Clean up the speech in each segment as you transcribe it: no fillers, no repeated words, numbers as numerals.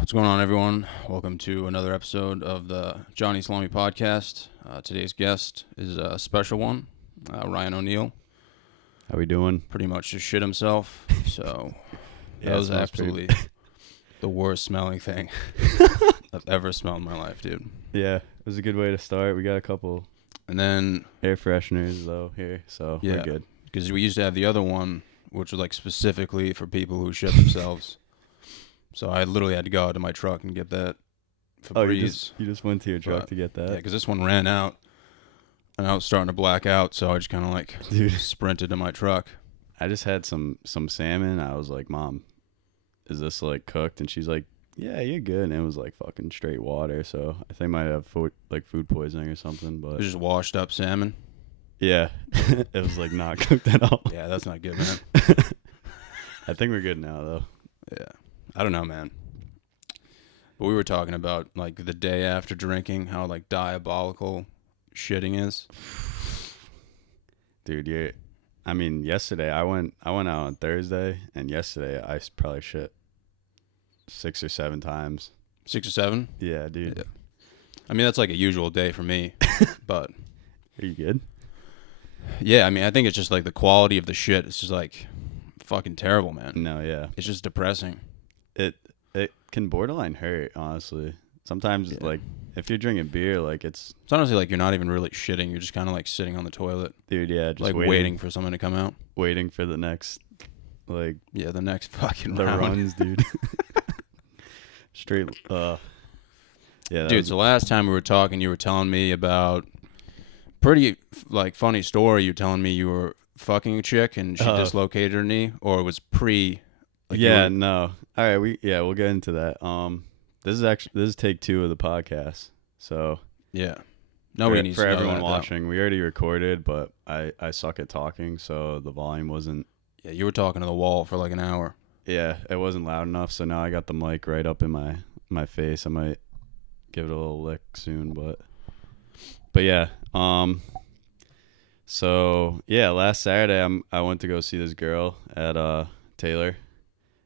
What's going on, everyone? Welcome to another episode of the Johnny Salami podcast. Today's guest is a special one, Ryan O'Neill. How we doing? Pretty much just shit himself, so Yeah, that it was smells absolutely the worst smelling thing I've ever smelled in my life, dude. Yeah, it was a good way to start. We got a couple And then, air fresheners, though, here, so yeah, we're good. because we used to have the other one, which was like specifically for people who shit themselves. So I literally had to go out to my truck and get that Febreze. You just went to your truck But, to get Yeah, that? because this one ran out, and I was starting to black out, so I just kind of like Dude, sprinted to my truck. I just had some salmon. I was like, Mom, is this like cooked? And she's like, yeah, you're good. And it was like fucking straight water, so I think I might have food poisoning or something. It But was just washed up salmon. yeah, it was like not cooked at all. Yeah, that's not good, man. I think we're good now, though. Yeah. I don't know, man. But we were talking about like the day after drinking, how like diabolical shitting is. Dude, yesterday I went out on Thursday, and yesterday I probably shit 6 or 7 times. 6 or 7? Yeah, dude. Yeah. I mean, that's like a usual day for me. But Are you good? yeah, I mean, I think it's just like the quality of the shit. It's just like fucking terrible, man. No, yeah. It's just depressing. It can borderline hurt, honestly. Sometimes, Yeah. like, if you're drinking beer, like, it's... It's honestly like you're not even really shitting. You're just kind of like sitting on the toilet, Dude, yeah, just like waiting for something to come out. waiting for the next, like, Yeah, the next fucking the round. runs, dude. Straight, yeah. Dude, so last time we were talking, you were telling me about pretty like funny story. You were telling me you were fucking a chick and she dislocated her knee, or it was pre. Like yeah, no. All right, we'll get into that. This is take 2 of the podcast, so... Yeah. Nobody needs for to know everyone that, watching. We already recorded, but I suck at talking, so the volume wasn't. Yeah, you were talking to the wall for like an hour. Yeah, it wasn't loud enough. So now I got the mic right up in my face. I might give it a little lick soon, but yeah. So yeah, last Saturday I went to go see this girl at Taylor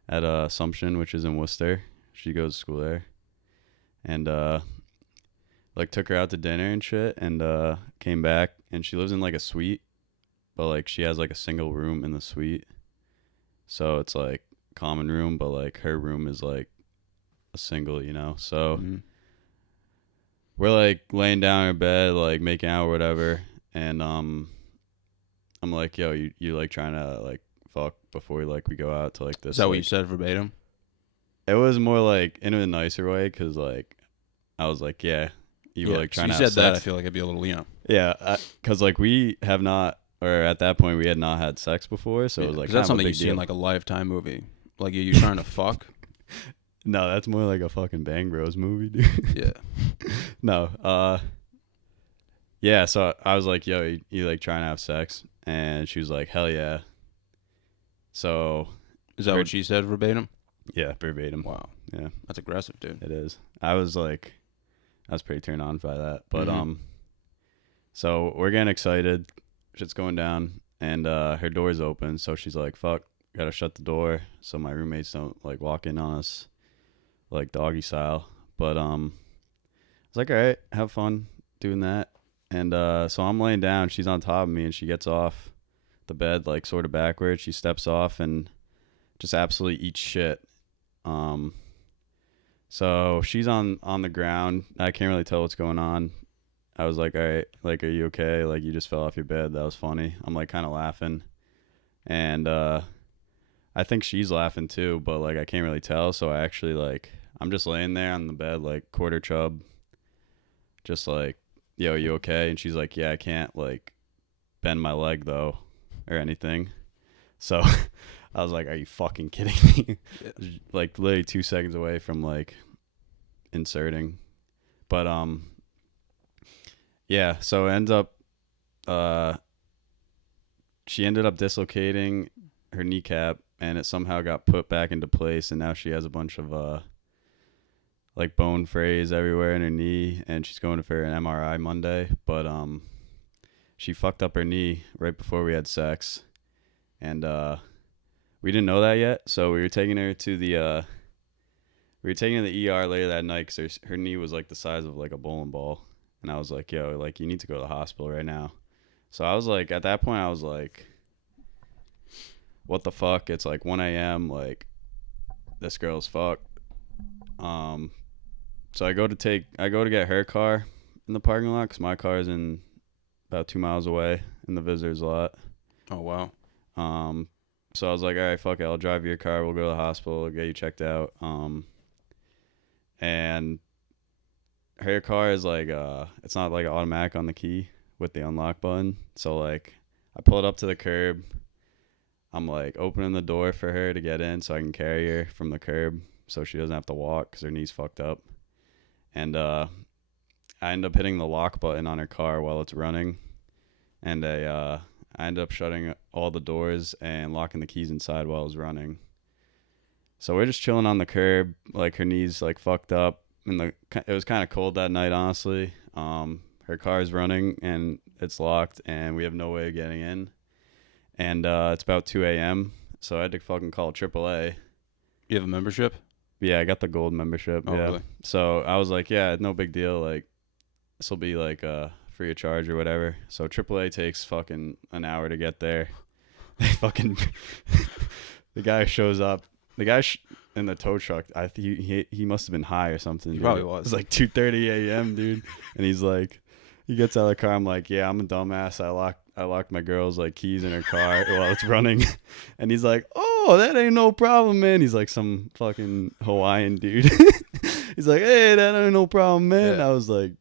at Assumption, which is in Worcester. She goes to school there, and like took her out to dinner and shit, and came back, and she lives in like a suite, but like she has like a single room in the suite, so it's like common room, but like her room is like a single, so we're like laying down in her bed, like making out or whatever, and I'm like, yo, you like trying to like fuck before like we go out to like this. Is that what like, you said verbatim? It was more like in a nicer way, because like I was like, yeah. You were like trying to have said that, I sex. feel like it'd be a little, Yeah, because like we have not, or at that point we had not had sex before, so it was like that's something a you big see deal. in like a Lifetime movie. Like you trying to fuck? No, that's more like a fucking Bang Bros movie, dude. Yeah. No, yeah. So I was like, yo, you like trying to have sex, and she was like, hell yeah. So Is that what she said verbatim? yeah, verbatim. Wow. Yeah, That's aggressive, dude. it is. I was pretty turned on by that, but so we're getting excited, shit's going down, and her door's open, so she's like, fuck, gotta shut the door so my roommates don't like walk in on us like doggy style. But I was like, all right, have fun doing that. And so I'm laying down, she's on top of me, and she gets off the bed like sort of backwards. She steps off and just absolutely eats shit. So she's on the ground. I can't really tell what's going on. I was like, all right, like, are you okay? Like, you just fell off your bed. That was funny. I'm like kind of laughing. And I think she's laughing too, but like I can't really tell. So I actually like, I'm just laying there on the bed, like quarter chub, just like, yo, you okay? And she's like, yeah, I can't like bend my leg though or anything. So I was like, are you fucking kidding me? Yeah. Like literally 2 seconds away from like inserting. But yeah, so it ends up she ended up dislocating her kneecap, and it somehow got put back into place, and now she has a bunch of like bone frays everywhere in her knee, and she's going for an MRI Monday. But she fucked up her knee right before we had sex, and we didn't know that yet, so we were taking her to the we were taking her to the ER later that night because her knee was like the size of like a bowling ball. And I was like, yo, like, you need to go to the hospital right now. So I was like, at that point, I was like, what the fuck? It's like 1 a.m. Like, this girl's fucked. So I go to get her car in the parking lot because my car is in about 2 miles away in the visitors lot. Oh, wow. So I was like, all right, fuck it. I'll drive your car. We'll go to the hospital, get you checked out. And her car is like, it's not like automatic on the key with the unlock button. So like, I pull it up to the curb. I'm like opening the door for her to get in so I can carry her from the curb so she doesn't have to walk because her knee's fucked up. And I end up hitting the lock button on her car while it's running. And I ended up shutting all the doors and locking the keys inside while I was running. So we're just chilling on the curb, like her knee's like fucked up. And it was kind of cold that night, honestly. Her car's running and it's locked and we have no way of getting in. And it's about 2 a.m. So I had to fucking call AAA. You have a membership? Yeah, I got the gold membership. Oh, yeah. really? So I was like, yeah, no big deal. Like, this will be like free of charge or whatever. So AAA takes fucking an hour to get there. They fucking the guy shows up. The guy in the tow truck, he must have been high or something. He dude. probably was. It was like 2:30 a.m., dude. And he's like, he gets out of the car. I'm like, yeah, I'm a dumbass. I locked my girl's like keys in her car while it's running. And he's like, oh, that ain't no problem, man. He's like some fucking Hawaiian dude. He's like, hey, that ain't no problem, man. Yeah. I was like,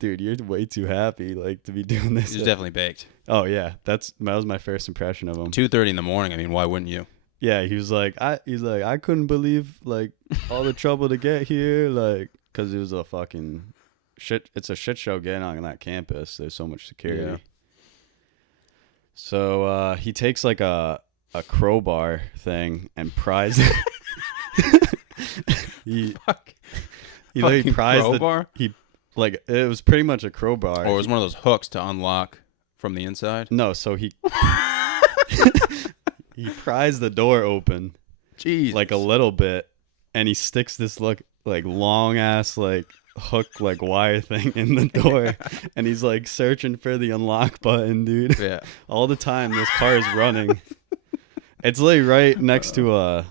dude, you're way too happy like to be doing this. He's definitely baked. Oh yeah, that was my first impression of him. 2:30 in the morning. I mean, why wouldn't you? Yeah, he was like, I couldn't believe like all the trouble to get here, like, cause it was a fucking shit. It's a shit show getting on that campus. There's so much security. Yeah. So he takes like a crowbar thing and pries. he Fucking pries crowbar? Like it was pretty much a crowbar. Or it was one of those hooks to unlock from the inside? No, so he he pries the door open. Jeez. Like a little bit, and he sticks this like long ass like hook like wire thing in the door, and he's like searching for the unlock button, dude. Yeah. All the time this car is running. It's like right next to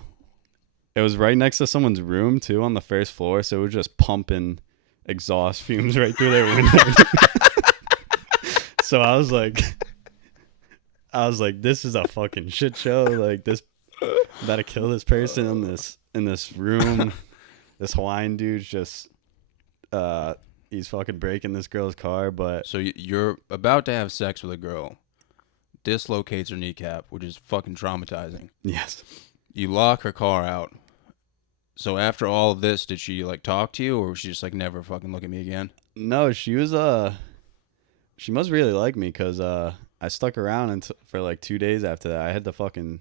it was right next to someone's room too on the first floor, so it was just pumping exhaust fumes right through their window. So I was like, this is a fucking shit show. Like this, about to kill this person in this room. This Hawaiian dude's just, he's fucking breaking this girl's car. But So you're about to have sex with a girl, dislocates her kneecap, which is fucking traumatizing. yes, You lock her car out. So after all of this, did she like talk to you, or was she just like never fucking look at me again? no, she was she must really like me because I stuck around for like 2 days after that. I had to fucking,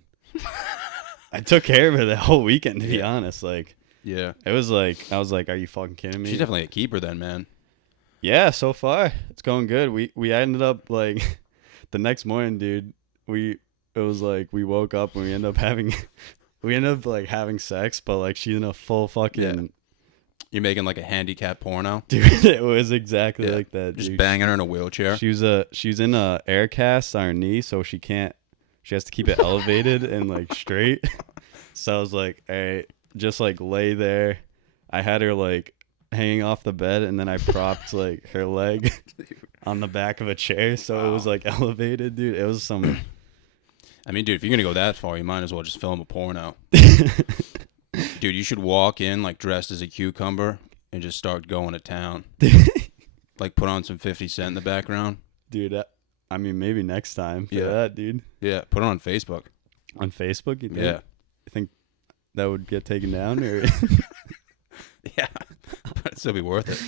I took care of her the whole weekend to be honest. Like. Yeah. It was like, I was like, are you fucking kidding me? She's definitely a keeper then, man. Yeah, so far it's going good. We ended up like the next morning, dude. It was like we woke up and we ended up like having sex, but like she's in a full fucking. Yeah. You're making like a handicap porno, dude. It was exactly like that. Just dude. banging her in a wheelchair. She's in a air cast on her knee, so she has to keep it elevated and like straight. So I was like, all right, just like lay there. I had her like hanging off the bed, and then I propped like her leg on the back of a chair, so it was like elevated, dude. It was some. I mean, dude, if you're gonna go that far, you might as well just film a porno. Dude, you should walk in like dressed as a cucumber and just start going to town. Like put on some 50 Cent in the background. Dude, I mean, maybe next time for that, dude. Yeah, put it on Facebook. On Facebook, you think? Yeah. You think that would get taken down, or? Yeah, but it'd still be worth it.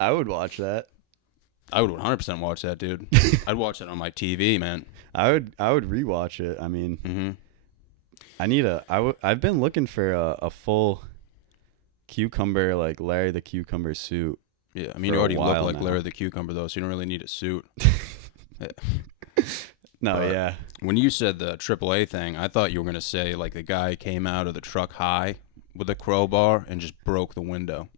I would watch that. I would 100% watch that, dude. I'd watch it on my TV, man. I would rewatch it. I mean, I've been looking for a full cucumber, like Larry the Cucumber suit. Yeah, I mean, you already look like Larry the Cucumber, though, so you don't really need a suit. Yeah. No, But yeah. when you said the AAA thing, I thought you were going to say, like, the guy came out of the truck high, with a crowbar and just broke the window.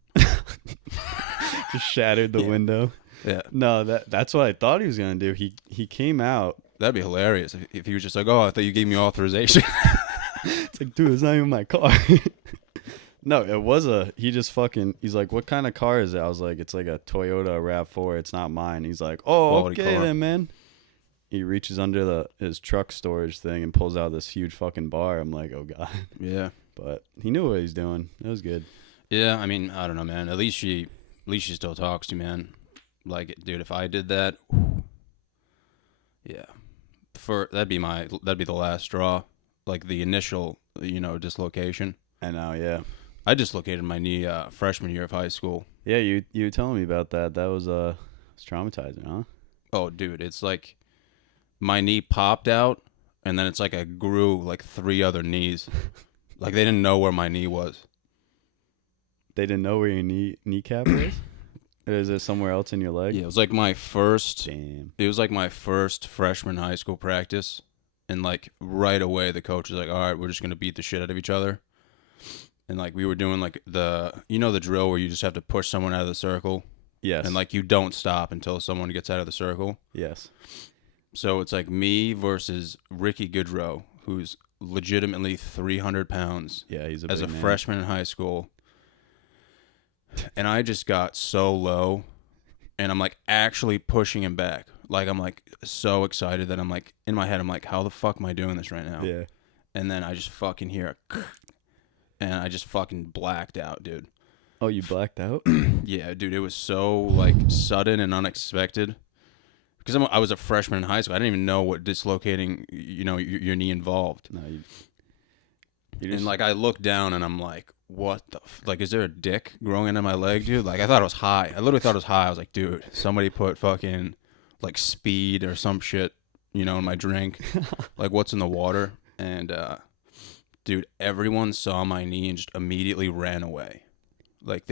Just shattered the window. Yeah. No, that's what I thought he was gonna do. He came out. That'd be hilarious if he was just like, oh, I thought you gave me authorization. It's like, dude, it's not even my car. No, it was he's like, what kind of car is it? I was like, it's like a Toyota RAV4. It's not mine. He's like, oh, Quality okay car. then, man. He reaches under his truck storage thing and pulls out this huge fucking bar. I'm like, oh, God. Yeah. But he knew what he's doing. It was good. Yeah, I mean, I don't know, man. At least she still talks to you, man. Like, dude, if I did that, yeah, that'd be the last straw. Like the initial, dislocation. I know, yeah. I dislocated my knee freshman year of high school. Yeah, you were telling me about that. That was it's traumatizing, huh? Oh, dude, it's like my knee popped out, and then it's like I grew like 3 other knees. Like they didn't know where my knee was. They didn't know where your kneecap was? Or is it somewhere else in your leg? Yeah, it was like my first. Damn. It was like my first freshman high school practice, and like right away the coach was like, "All right, we're just gonna beat the shit out of each other." And like we were doing like the drill where you just have to push someone out of the circle. Yes. And like you don't stop until someone gets out of the circle. Yes. So it's like me versus Ricky Goodrow, who's legitimately 300 pounds. Yeah, he's as a man. freshman in high school. And I just got so low, and I'm like actually pushing him back. Like I'm like so excited that I'm like in my head I'm like, how the fuck am I doing this right now? Yeah. And then I just fucking hear a and I just fucking blacked out, dude. Oh, you blacked out? Yeah, dude, it was so like sudden and unexpected. Because I was a freshman in high school, I didn't even know what dislocating, your knee involved. No, you just, and like I looked down and I'm like, what the like? Is there a dick growing into my leg, dude? Like I thought it was high. I literally thought it was high. I was like, dude, somebody put fucking like speed or some shit, in my drink. Like what's in the water? And dude, everyone saw my knee and just immediately ran away. Like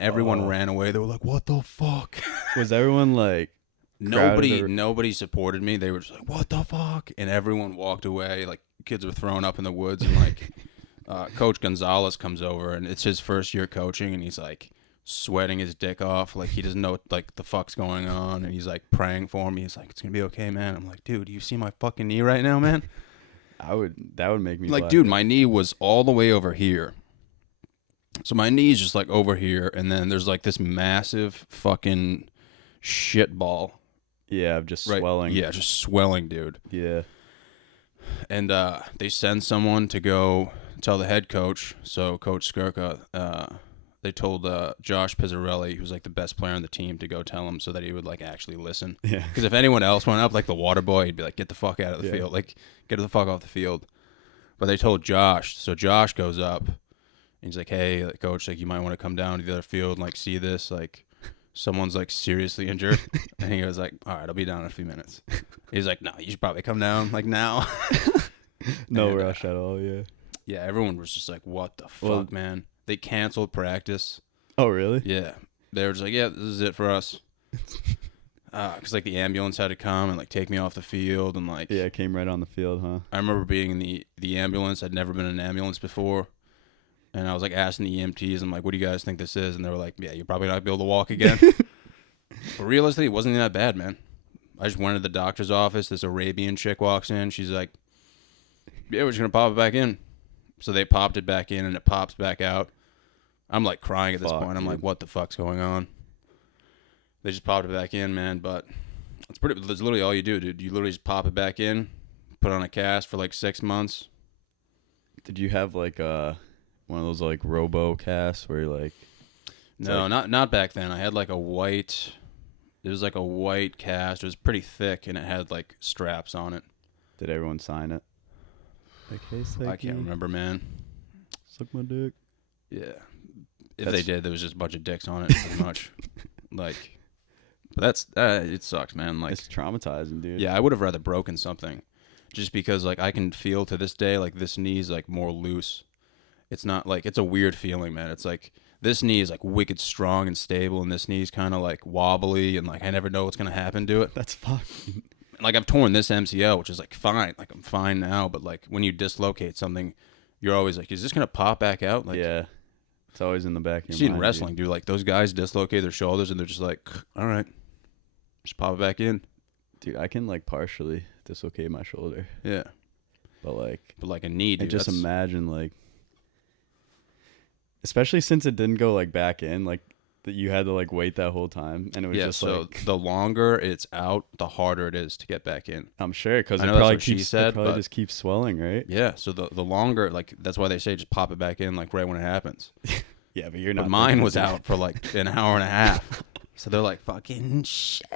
everyone ran away. They were like, what the fuck? Was everyone like? Nobody supported me. They were just like, what the fuck? And everyone walked away. Like kids were thrown up in the woods, and like Coach Gonzalez comes over, and it's his first year coaching, and he's like sweating his dick off. Like he doesn't know what like the fuck's going on, and he's like praying for me. He's like, it's gonna be okay, man. I'm like, dude, you see my fucking knee right now, man? That would make me like, dude, my knee was all the way over here. So my knee's just like over here, and then there's like this massive fucking shit ball. Yeah, just swelling. Yeah, just swelling, dude. Yeah. And they send someone to go tell the head coach. So Coach Skirka, they told Josh Pizzarelli, who's like the best player on the team, to go tell him so that he would like actually listen. Yeah. Because if anyone else went up, like the water boy, he'd be like, get the fuck out of the field. Like, get the fuck off the field. But they told Josh. So Josh goes up. And he's like, hey, like, coach, like you might want to come down to the other field and like see this. Like, someone's like seriously injured. And he was like, all right, I'll be down in a few minutes. He's like, no, you should probably come down like now. No rush at all. Yeah. Yeah, everyone was just like, what the fuck, man? They canceled practice. Oh, really? Yeah. They were just like, yeah, this is it for us. Because like the ambulance had to come and like take me off the field, and like, yeah, it came right on the field, huh? I remember being in the ambulance. I'd never been in an ambulance before. And I was like asking the EMTs, I'm like, what do you guys think this is? And they were like, yeah, you're probably not be able to walk again. But realistically, it wasn't even that bad, man. I just went to the doctor's office. This Arabian chick walks in. She's like, yeah, we're just going to pop it back in. So they popped it back in, and it pops back out. I'm like crying at this point. I'm like, what the fuck's going on? They just popped it back in, man. But that's literally all you do, dude. You literally just pop it back in, put on a cast for like 6 months. Did you have like one of those like robo casts where you're like? No, like, not back then. I had like a white. It was like a white cast. It was pretty thick, and it had like straps on it. Did everyone sign it? Like, hey, Psyche, I can't remember, man. Suck my dick. Yeah. If they did, there was just a bunch of dicks on it, pretty much. Like, but that's it sucks, man. Like, it's traumatizing, dude. Yeah, I would have rather broken something, just because like I can feel to this day like this knee's like more loose. It's not like, it's a weird feeling, man. It's like this knee is like wicked strong and stable, and this knee's kind of like wobbly, and like I never know what's gonna happen to it. That's fucking. Like I've torn this MCL, which is like fine. Like I'm fine now, but like when you dislocate something, you're always like, is this gonna pop back out? Like, yeah, it's always in the back of you your see in mind. wrestling, dude, like those guys dislocate their shoulders and they're just like, all right, just pop it back in. Dude, I can like partially dislocate my shoulder. Yeah. But like a knee, dude. I just imagine like, especially since it didn't go like back in, like that you had to like wait that whole time, and it was just so like the longer it's out, the harder it is to get back in. I'm sure because it I know that's probably what she keeps said, it probably but- just keeps swelling, right? Yeah, so the longer, like that's why they say just pop it back in like right when it happens. Yeah, but you're But not. mine thinking was of out for like an hour and a half. So they're like, fucking shit.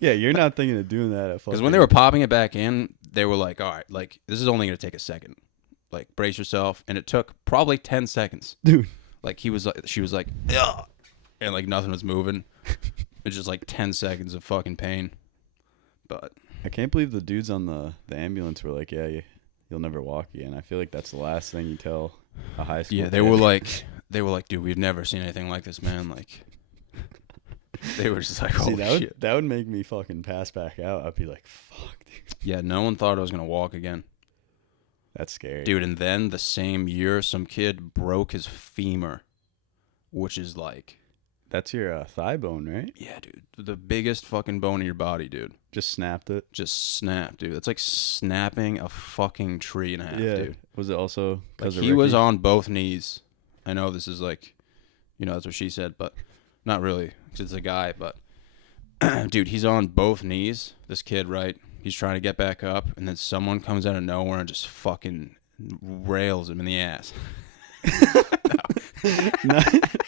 Yeah, you're not thinking of doing that at Because when they were popping it back in, they were like, all right, like this is only gonna take a second. Like brace yourself, and it took probably 10 seconds. dude. Like she was like, ugh, and like nothing was moving. It's just like 10 seconds of fucking pain. But I can't believe the dudes on the ambulance were like, yeah, you'll never walk again. I feel like that's the last thing you tell a high school. yeah, kid. they were like, dude, we've never seen anything like this, man. Like, they were just like, See, holy shit. that would make me fucking pass back out. I'd be like, fuck, dude. Yeah, no one thought I was gonna walk again, That's scary. dude. And then the same year, some kid broke his femur, which is like, That's your thigh bone, right? yeah, dude, the biggest fucking bone in your body, dude. Just snapped it. Just snapped, dude. That's like snapping a fucking tree in half, dude. Was it also Like because he was on both knees. I know this is like, that's what she said, but not really, because it's a guy. But dude, he's on both knees. This kid, right? He's trying to get back up, and then someone comes out of nowhere and just fucking rails him in the ass.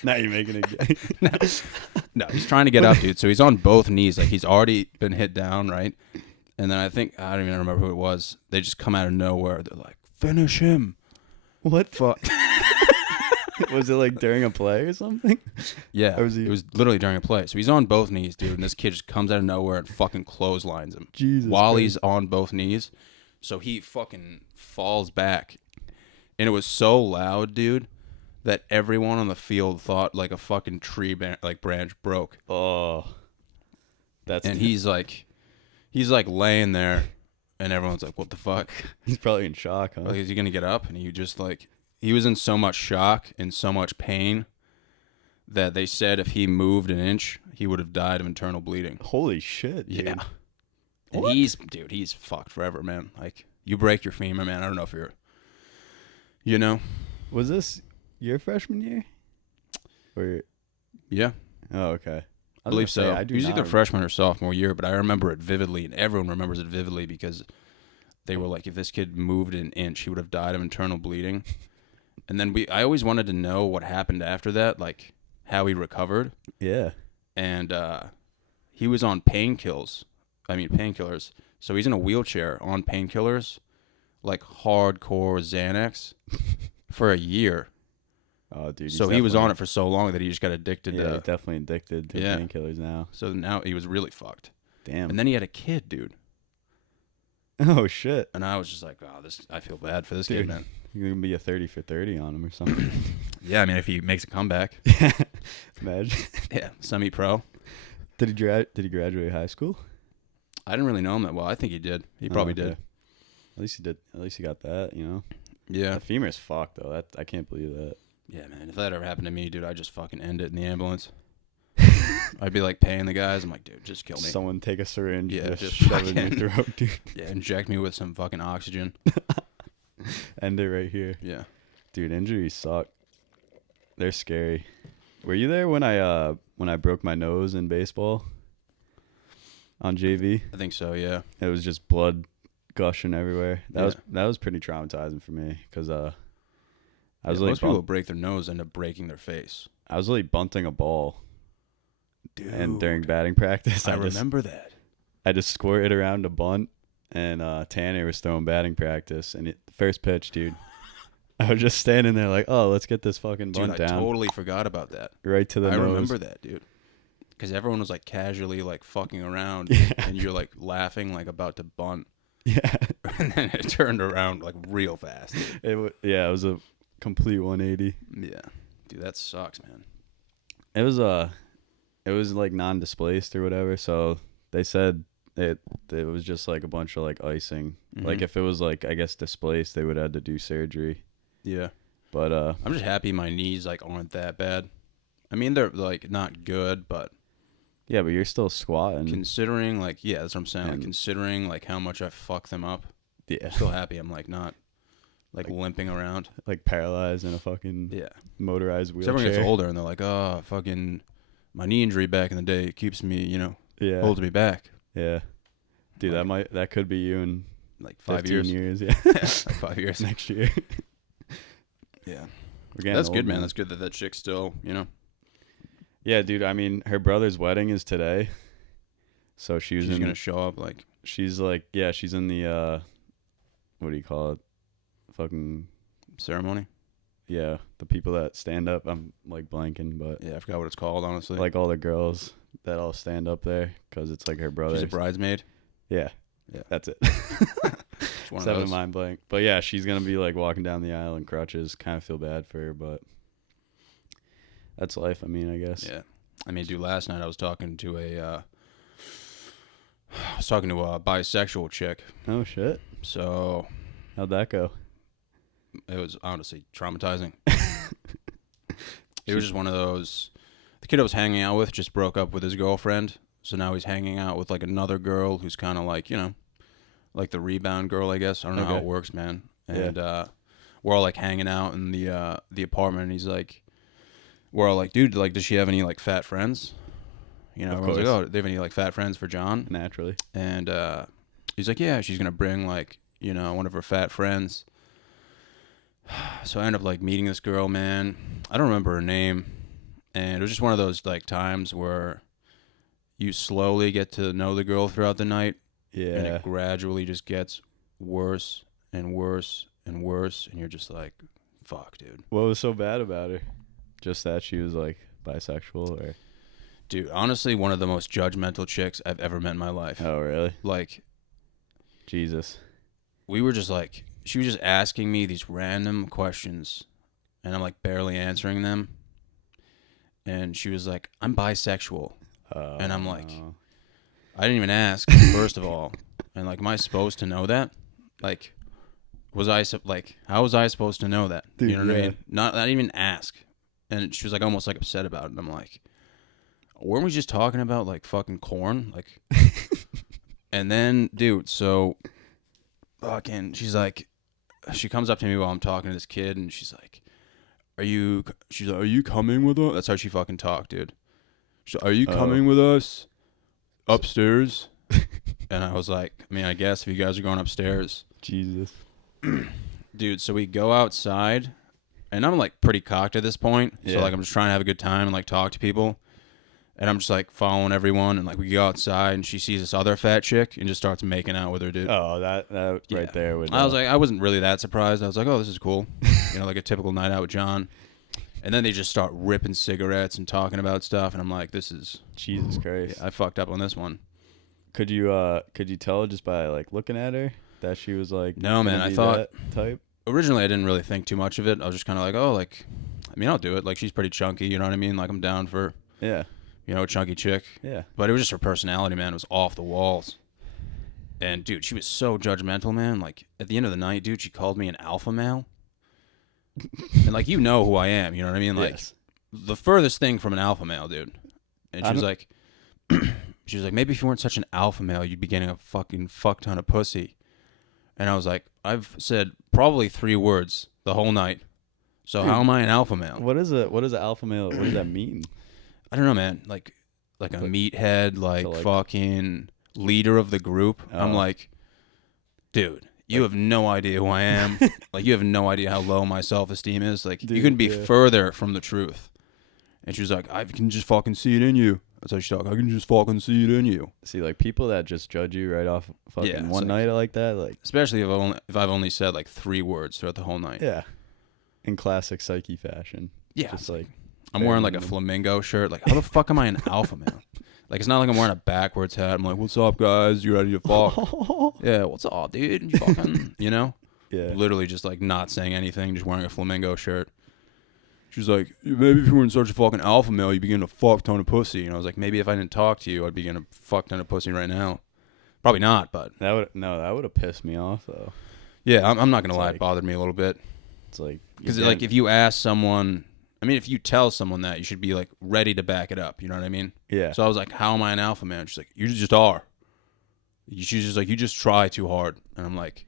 Now you're making it gay. No, he's trying to get up, dude. So he's on both knees. Like he's already been hit down, right? And then I don't even remember who it was. They just come out of nowhere. They're like, finish him. What fuck? Was it like during a play or something? Yeah, Or was he- it was literally during a play. So he's on both knees, dude, and this kid just comes out of nowhere and fucking clotheslines him Jesus while Christ. he's on both knees. So he fucking falls back, and it was so loud, dude, that everyone on the field thought like a fucking tree branch broke. Oh, that's And he's like laying there, and everyone's like, "What the fuck? he's probably in shock, huh? Like, is he gonna get up?" And he just like. He was in so much shock and so much pain that they said if he moved an inch, he would have died of internal bleeding. Holy shit, dude. Yeah. And What? he's fucked forever, man. Like, you break your femur, man. I don't know if you're, Was this your freshman year? Or Yeah, oh, okay. I believe so. I do It was not either freshman or sophomore year, but I remember it vividly, and everyone remembers it vividly because they were like, if this kid moved an inch, he would have died of internal bleeding. And then I always wanted to know what happened after that, like how he recovered. Yeah. And he was on painkillers. So he's in a wheelchair on painkillers, like hardcore Xanax, for a year. Oh, dude. So he was on it for so long that he just got addicted Yeah, he's to. definitely addicted to Yeah. painkillers now. So now he was really fucked. Damn. And then he had a kid, dude. Oh shit. And I was just like, oh, I feel bad for this Dude. kid, man. You're gonna be a 30 for 30 on him or something. Yeah, I mean, if he makes a comeback, Imagine. yeah, semi-pro. Did he graduate high school? I didn't really know him that well. I think he did. He probably okay. did. At least he did. At least he got that. You know. Yeah. The femur's fucked though. I can't believe that. Yeah, man. If that ever happened to me, dude, I'd just fucking end it in the ambulance. I'd be like paying the guys. I'm like, dude, just kill me. Someone take a syringe. Yeah, just just shove it in fucking- your throat, dude. Yeah, inject me with some fucking oxygen. End it right here, Yeah. dude. Injuries suck. They're scary. Were you there when I broke my nose in baseball? On JV, I think so, yeah. it was just blood gushing everywhere. Yeah. That was pretty traumatizing for me because I was Yeah, like most people who break their nose end up breaking their face. I was like bunting a ball, Dude. and during batting practice, I remember that. I just squirted around a bunt, and Tanner was throwing batting practice, and the first pitch, dude, I was just standing there like, oh, let's get this fucking Dude, bunt I down totally forgot about that. right to the I nose. remember that, dude. Because everyone was like casually like fucking around, Yeah. and you're like laughing like about to bunt, Yeah, and then it turned around like real fast. Dude. it was a complete 180. Yeah, dude, that sucks, man. It was like non-displaced or whatever, so they said it was just like a bunch of like icing. Mhm. Like if it was like I guess displaced, they would have to do surgery. Yeah. But I'm just happy my knees like aren't that bad. I mean they're like not good, but yeah, but you're still squatting. considering like yeah, that's what I'm saying. Like And- considering like how much I fuck them up, Yeah, I'm still happy I'm like not like limping around. like paralyzed in a fucking Yeah. motorized So wheelchair. everyone gets older and they're like, oh, fucking my knee injury back in the day keeps me, Yeah, holds me back. yeah, dude, Like- that could be you in Like 5 15 years. Yeah, Like 5 years. next year. Yeah. We're getting That's old, good, man. That's good that chick's still, Yeah, dude. I mean, her brother's wedding is today, so she's going to show up like. She's like, yeah, she's in the what do you call it? Fucking Ceremony? yeah, the people that stand up. I'm like blanking, but Yeah, I forgot what it's called, honestly. like all the girls that all stand up there because it's like her brother. She's a bridesmaid. Yeah, Yeah. that's it. It's one of Seven those. mind blank. But yeah, she's gonna be like walking down the aisle in crutches. Kind of feel bad for her, but that's life. I mean, I guess. Yeah. I mean, dude, last night I was talking to a bisexual chick. Oh shit. So How'd that go? it was honestly traumatizing. It was just one of those. The kid I was hanging out with just broke up with his girlfriend, so now he's hanging out with like another girl who's kind of like like the rebound girl, I guess. I don't know how Okay. it works, man. Yeah. And we're all like hanging out in the apartment, and he's like, we're all like, dude, like, does she have any like fat friends? Of Everyone's like, course. oh, they have any like fat friends for John? Naturally. And he's like, yeah, she's gonna bring like one of her fat friends. So I end up like meeting this girl, man. I don't remember her name, and it was just one of those like times where you slowly get to know the girl throughout the night, and Yeah. it gradually just gets worse and worse and worse, and you're just like, fuck, dude. What was so bad about her? Just that she was like bisexual, or? Dude, honestly, one of the most judgmental chicks I've ever met in my life. Oh really? Like, Jesus. we were just like, she was just asking me these random questions, and I'm like barely answering them. And she was like, I'm bisexual. And I'm like, I didn't even ask, first of all. And like, am I supposed to know that? Like, how was I supposed to know that? Dude, you know what I yeah. mean? Not even ask. And she was like almost like upset about it. And I'm like, weren't we just talking about like fucking corn? Like, and then, dude, so fucking, she comes up to me while I'm talking to this kid, and she's like, are you coming with us? That's how she fucking talked, dude. She's like, are you coming with us upstairs? And I was like, I mean, I guess if you guys are going upstairs. Jesus. Dude, so we go outside, and I'm like pretty cocked at this point. Yeah. So like I'm just trying to have a good time and like talk to people. And I'm just like following everyone, and like we go outside, and she sees this other fat chick and just starts making out with her, dude. Oh, that Yeah. right there would. I was like, I wasn't really that surprised. I was like, oh, this is cool. Like a typical night out with John. And then they just start ripping cigarettes and talking about stuff, and I'm like, this is, Jesus Christ. I fucked up on this one. Could you tell just by like looking at her that she was like? No, man, gonna I be thought- that type. Originally, I didn't really think too much of it. I was just kind of like, oh, like, I mean, I'll do it. Like, she's pretty chunky, you know what I mean? Like, I'm down for, Yeah. a chunky chick. Yeah. But it was just her personality, man. It was off the walls. And, dude, she was so judgmental, man. Like, at the end of the night, dude, she called me an alpha male. And, like, you know who I am, you know what I mean? Like, Yes. the furthest thing from an alpha male, dude. And I she was don't- like, maybe if you weren't such an alpha male, you'd be getting a fucking fuck ton of pussy. And I was like, I've said probably 3 words the whole night. So Dude, how am I an alpha male? What is an alpha male? What does that mean? I don't know, man. Like a Like- meathead, like, like- fucking leader of the group. I'm Oh. like, dude, you have no idea who I am. Like, you have no idea how low my self-esteem is. Like, you Dude, couldn't be yeah. further from the truth. And she was like, I can just fucking see it in you. That's how she talked. I can just fucking see it in you. See, like people that just judge you right off fucking Yeah, it's one like- night like that, like Especially if I've only said like 3 words throughout the whole night. yeah, in classic psyche fashion. Yeah. Just like I'm wearing like a random. flamingo shirt. Like, how the fuck am I an alpha male? Like, it's not like I'm wearing a backwards hat. I'm like, what's up, guys? You ready to fuck? Yeah, what's up, dude? You fucking, yeah. Literally just like not saying anything, just wearing a flamingo shirt. She's like, maybe if you weren't such a fucking alpha male, you'd be getting a fuck ton of pussy. And I was like, maybe if I didn't talk to you, I'd be getting a fuck ton of pussy right now. Probably not, but that would have pissed me off though. Yeah, I'm not gonna lie. Like, it bothered me a little bit. It's like because like if you ask someone, I mean, if you tell someone that, you should be like ready to back it up. You know what I mean? Yeah. So I was like, how am I an alpha man? She's like, you just are. She's just like, you just try too hard, and I'm like,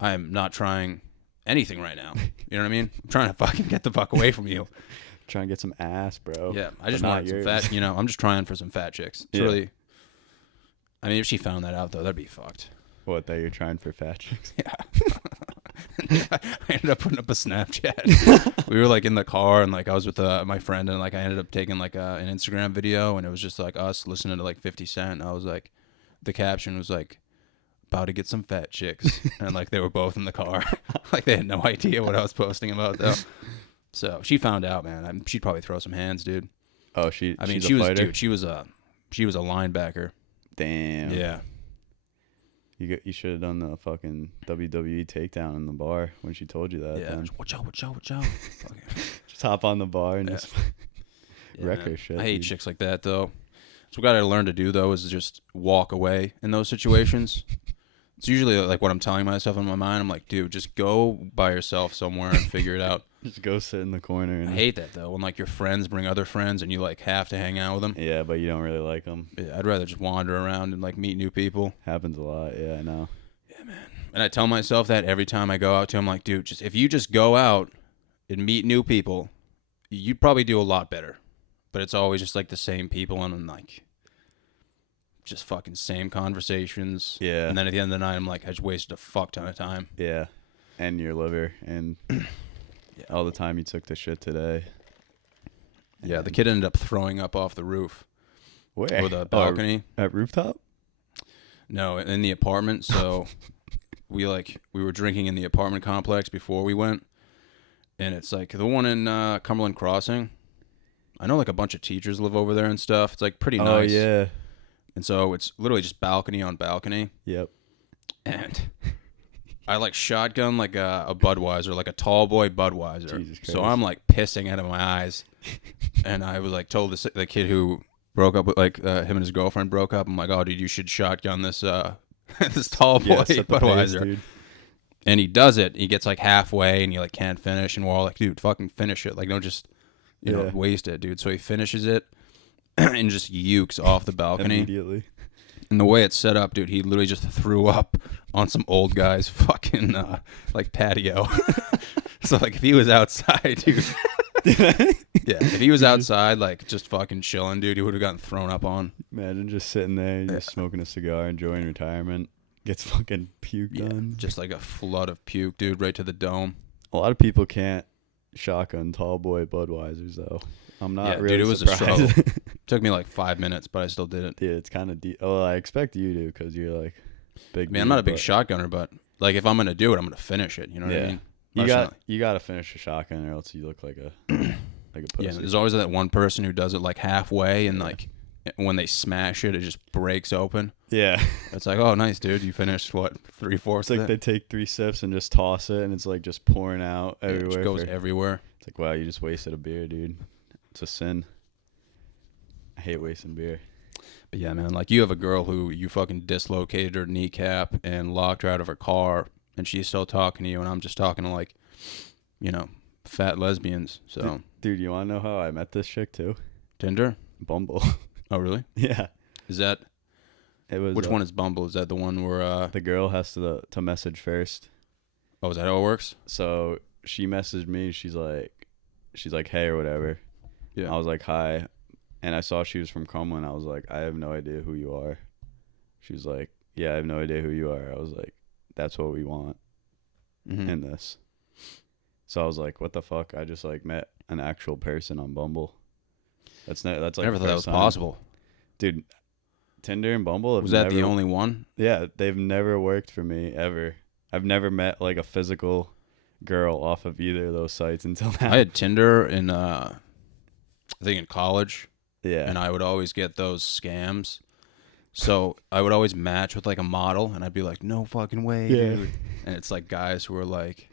I am not trying anything right now. You know what I mean? I'm trying to fucking get the fuck away from you. Trying to get some ass, bro. Yeah, I just want some fat. You know, I'm just trying for some fat chicks. It's really. I mean, if she found that out though, that'd be fucked. What, that you're trying for fat chicks? Yeah. I ended up putting up a Snapchat. We were like in the car, and like I was with my friend, and like I ended up taking like an Instagram video, and it was just like us listening to like 50 Cent. And I was like, the caption was like, about to get some fat chicks, and like they were both in the car. Like they had no idea what I was posting about though. So she found out, man. She'd probably throw some hands, dude. Oh, she was fighter? Dude. She was a linebacker. Damn. Yeah. You should have done the fucking WWE takedown in the bar when she told you that. Yeah. Then. Watch out. Just hop on the bar and just wreck man. her shit. I hate chicks like that though. So what I gotta learn to do though is just walk away in those situations. It's usually like what I'm telling myself in my mind. I'm like, dude, just go by yourself somewhere and figure it out. Just go sit in the corner. And I hate that though, when like your friends bring other friends and you like have to hang out with them. Yeah, but you don't really like them. Yeah, I'd rather just wander around and like meet new people. Happens a lot. Yeah, I know. Yeah, man. And I tell myself that every time I go out to. I'm like, dude, if you just go out and meet new people, you'd probably do a lot better. But it's always just like the same people and like just fucking same conversations. Yeah. And then at the end of the night, I'm like, I just wasted a fuck ton of time. Yeah. And your liver and all the time you took the shit today. Yeah, the kid ended up throwing up off the roof. Where? Or the balcony. At rooftop? No, in the apartment. So we were drinking in the apartment complex before we went. And it's like the one in Cumberland Crossing. I know like a bunch of teachers live over there and stuff. It's like pretty nice. Oh, yeah. And so it's literally just balcony on balcony. Yep. And I like shotgun like a Budweiser, like a tall boy Budweiser. Jesus Christ. So I'm like pissing out of my eyes. And I was like told the kid who broke up with him and his girlfriend broke up. I'm like, oh, dude, you should shotgun this this tall boy Budweiser. Pace, and he does it. He gets like halfway and he like can't finish. And we're all like, dude, fucking finish it. Like don't just you know waste it, dude. So he finishes it and just ukes off the balcony. Immediately. And the way it's set up, dude, he literally just threw up on some old guy's fucking like patio. So like if he was outside, dude. Yeah, if he was outside like just fucking chilling, dude, he would have gotten thrown up on. Imagine just sitting there, just smoking a cigar, enjoying retirement. Gets fucking puked on. Just like a flood of puke, dude, right to the dome. A lot of people can't shotgun tall boy Budweisers though. I'm not really dude, it was surprised. a struggle. Took me like 5 minutes, but I still did it. Yeah, it's kind of deep. Oh, I expect you to because you're like big. I mean, I'm not a big shotgunner, but like if I'm gonna do it, I'm gonna finish it. You know what I mean? You got to finish a shotgun, or else you look like a pussy. Yeah, there's always that one person who does it like halfway, and like when they smash it, it just breaks open. Yeah, it's like, oh, nice, dude, you finished what 3/4? It's like they take 3 sips and just toss it, and it's like just pouring out everywhere. It just goes everywhere. It's like, wow, you just wasted a beer, dude. It's a sin. I hate wasting beer. But yeah, man, like you have a girl who you fucking dislocated her kneecap and locked her out of her car, and she's still talking to you, and I'm just talking to like, you know, fat lesbians. So, dude, you want to know how I met this chick too? Tinder? Bumble. Oh, really? Yeah. Is that? It was. Which one is Bumble? Is that the one where the girl has to message first? Oh, is that how it works? So she messaged me. She's like, hey or whatever. Yeah. I was like, hi. And I saw she was from Cumberland. I was like, I have no idea who you are. She was like, yeah, I have no idea who you are. I was like, that's what we want in this. So I was like, what the fuck? I just like met an actual person on Bumble. That's like I never thought that was possible. Dude, Tinder and Bumble was that the only one? Yeah, they've never worked for me ever. I've never met like a physical girl off of either of those sites until now. I had Tinder in I think in college. Yeah. And I would always get those scams. So I would always match with like a model, and I'd be like, no fucking way, dude. And it's like guys who are like,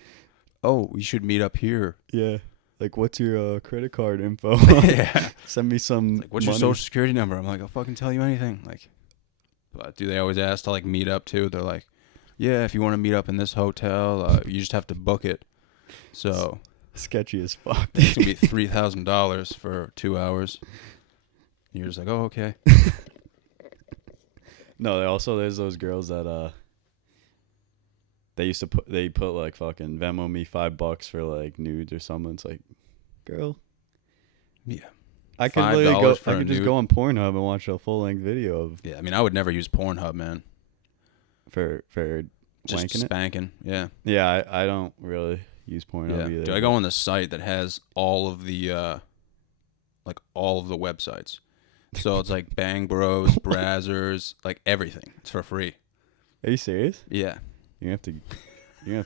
oh, we should meet up here. Yeah. Like, what's your credit card info? Yeah. Send me some like, what's money. your social security number? I'm like, I'll fucking tell you anything. Like, But do they always ask to like meet up too? They're like, yeah, if you want to meet up in this hotel, you just have to book it. So sketchy as fuck. it's gonna be $3,000 for 2 hours. And you're just like, oh, okay. No, there's those girls that they put like fucking Venmo me $5 for like nudes or something. It's like, girl, yeah, I could literally go. for I a could just nude? go on Pornhub and watch a full length video of Yeah, I mean, I would never use Pornhub, man. for Just wanking it. spanking. Yeah. Yeah, I don't really use Pornhub either. Dude, I go on the site that has all of the all of the websites. So it's like Bang Bros, Brazzers, like everything. It's for free. Are you serious? Yeah. You have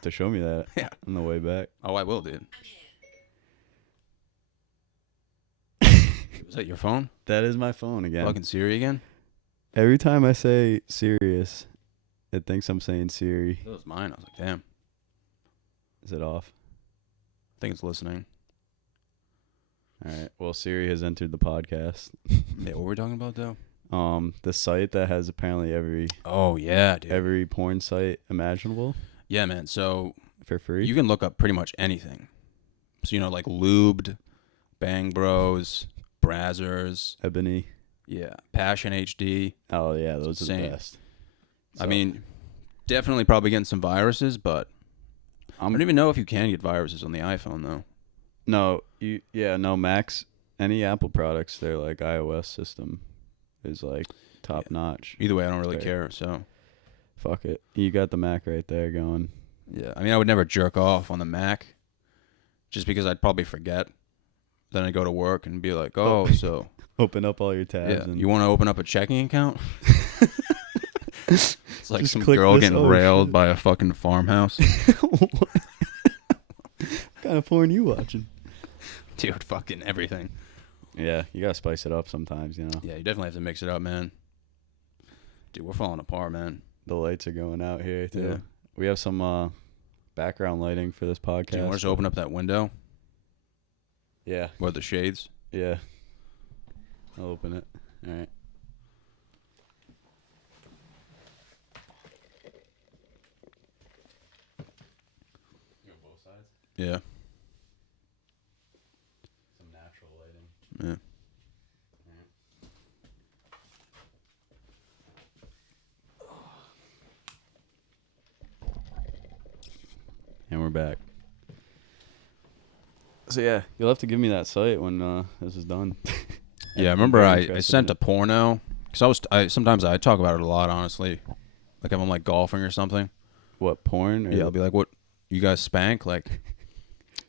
to show me that. Yeah. On the way back. Oh, I will, dude. Was that your phone? That is my phone again. Fucking Siri again? Every time I say serious, it thinks I'm saying Siri. That was mine. I was like, damn. Is it off? I think it's listening. All right. Well, Siri has entered the podcast. Yeah, what were we talking about, though? The site that has apparently every dude. every porn site imaginable Yeah, man. So for free. you can look up pretty much anything. So, like Lubed, Bang Bros, Brazzers. Ebony. Yeah. Passion HD. Oh yeah, those are the insane. best. I mean, definitely probably getting some viruses, but I don't even know if you can get viruses on the iPhone, though. No, Max, any Apple products, their like iOS system is like top notch. Either way, I don't really care, so. Fuck it. You got the Mac right there going. Yeah, I mean, I would never jerk off on the Mac just because I'd probably forget. Then I'd go to work and be like, so. Open up all your tabs. Yeah, and you want to open up a checking account? It's like Just some click girl this. getting Oh, railed shit. by a fucking farmhouse. What kind of porn you watching? Dude, fucking everything. Yeah, you gotta spice it up sometimes, you know. Yeah, you definitely have to mix it up, man. Dude, we're falling apart, man. The lights are going out here too. Yeah. We have some background lighting for this podcast. Do you want to just open up that window? Yeah. Or the shades? Yeah. I'll open it. All right. You want both sides? Yeah. Some natural lighting. Yeah. And we're back. So yeah, you'll have to give me that site when this is done. Yeah, I remember I sent a porno because sometimes I talk about it a lot, honestly. Like if I'm like golfing or something. What, porn? Or Yeah, I'll be like, "What, you guys spank?" Like,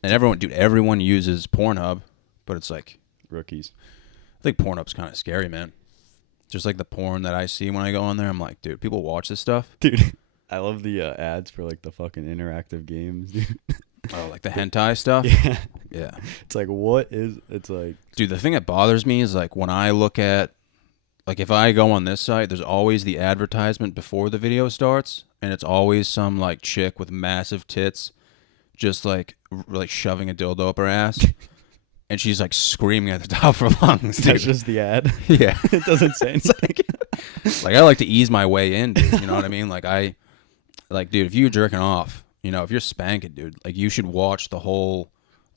and everyone uses Pornhub, but it's like rookies. I think Pornhub's kind of scary, man. Just like the porn that I see when I go on there, I'm like, dude, people watch this stuff, Dude. I love the ads for like the fucking interactive games, dude. Oh, like the hentai stuff. Yeah. Yeah. It's like it's like, Dude, the thing that bothers me is like when I look at, like if I go on this site, there's always the advertisement before the video starts, and it's always some like chick with massive tits, just like shoving a dildo up her ass, and she's like screaming at the top of her lungs. Dude. that's just the ad. Yeah. It doesn't say anything. Like I like to ease my way in, dude. You know what I mean? Dude, if you're jerking off, if you're spanking, dude, like you should watch the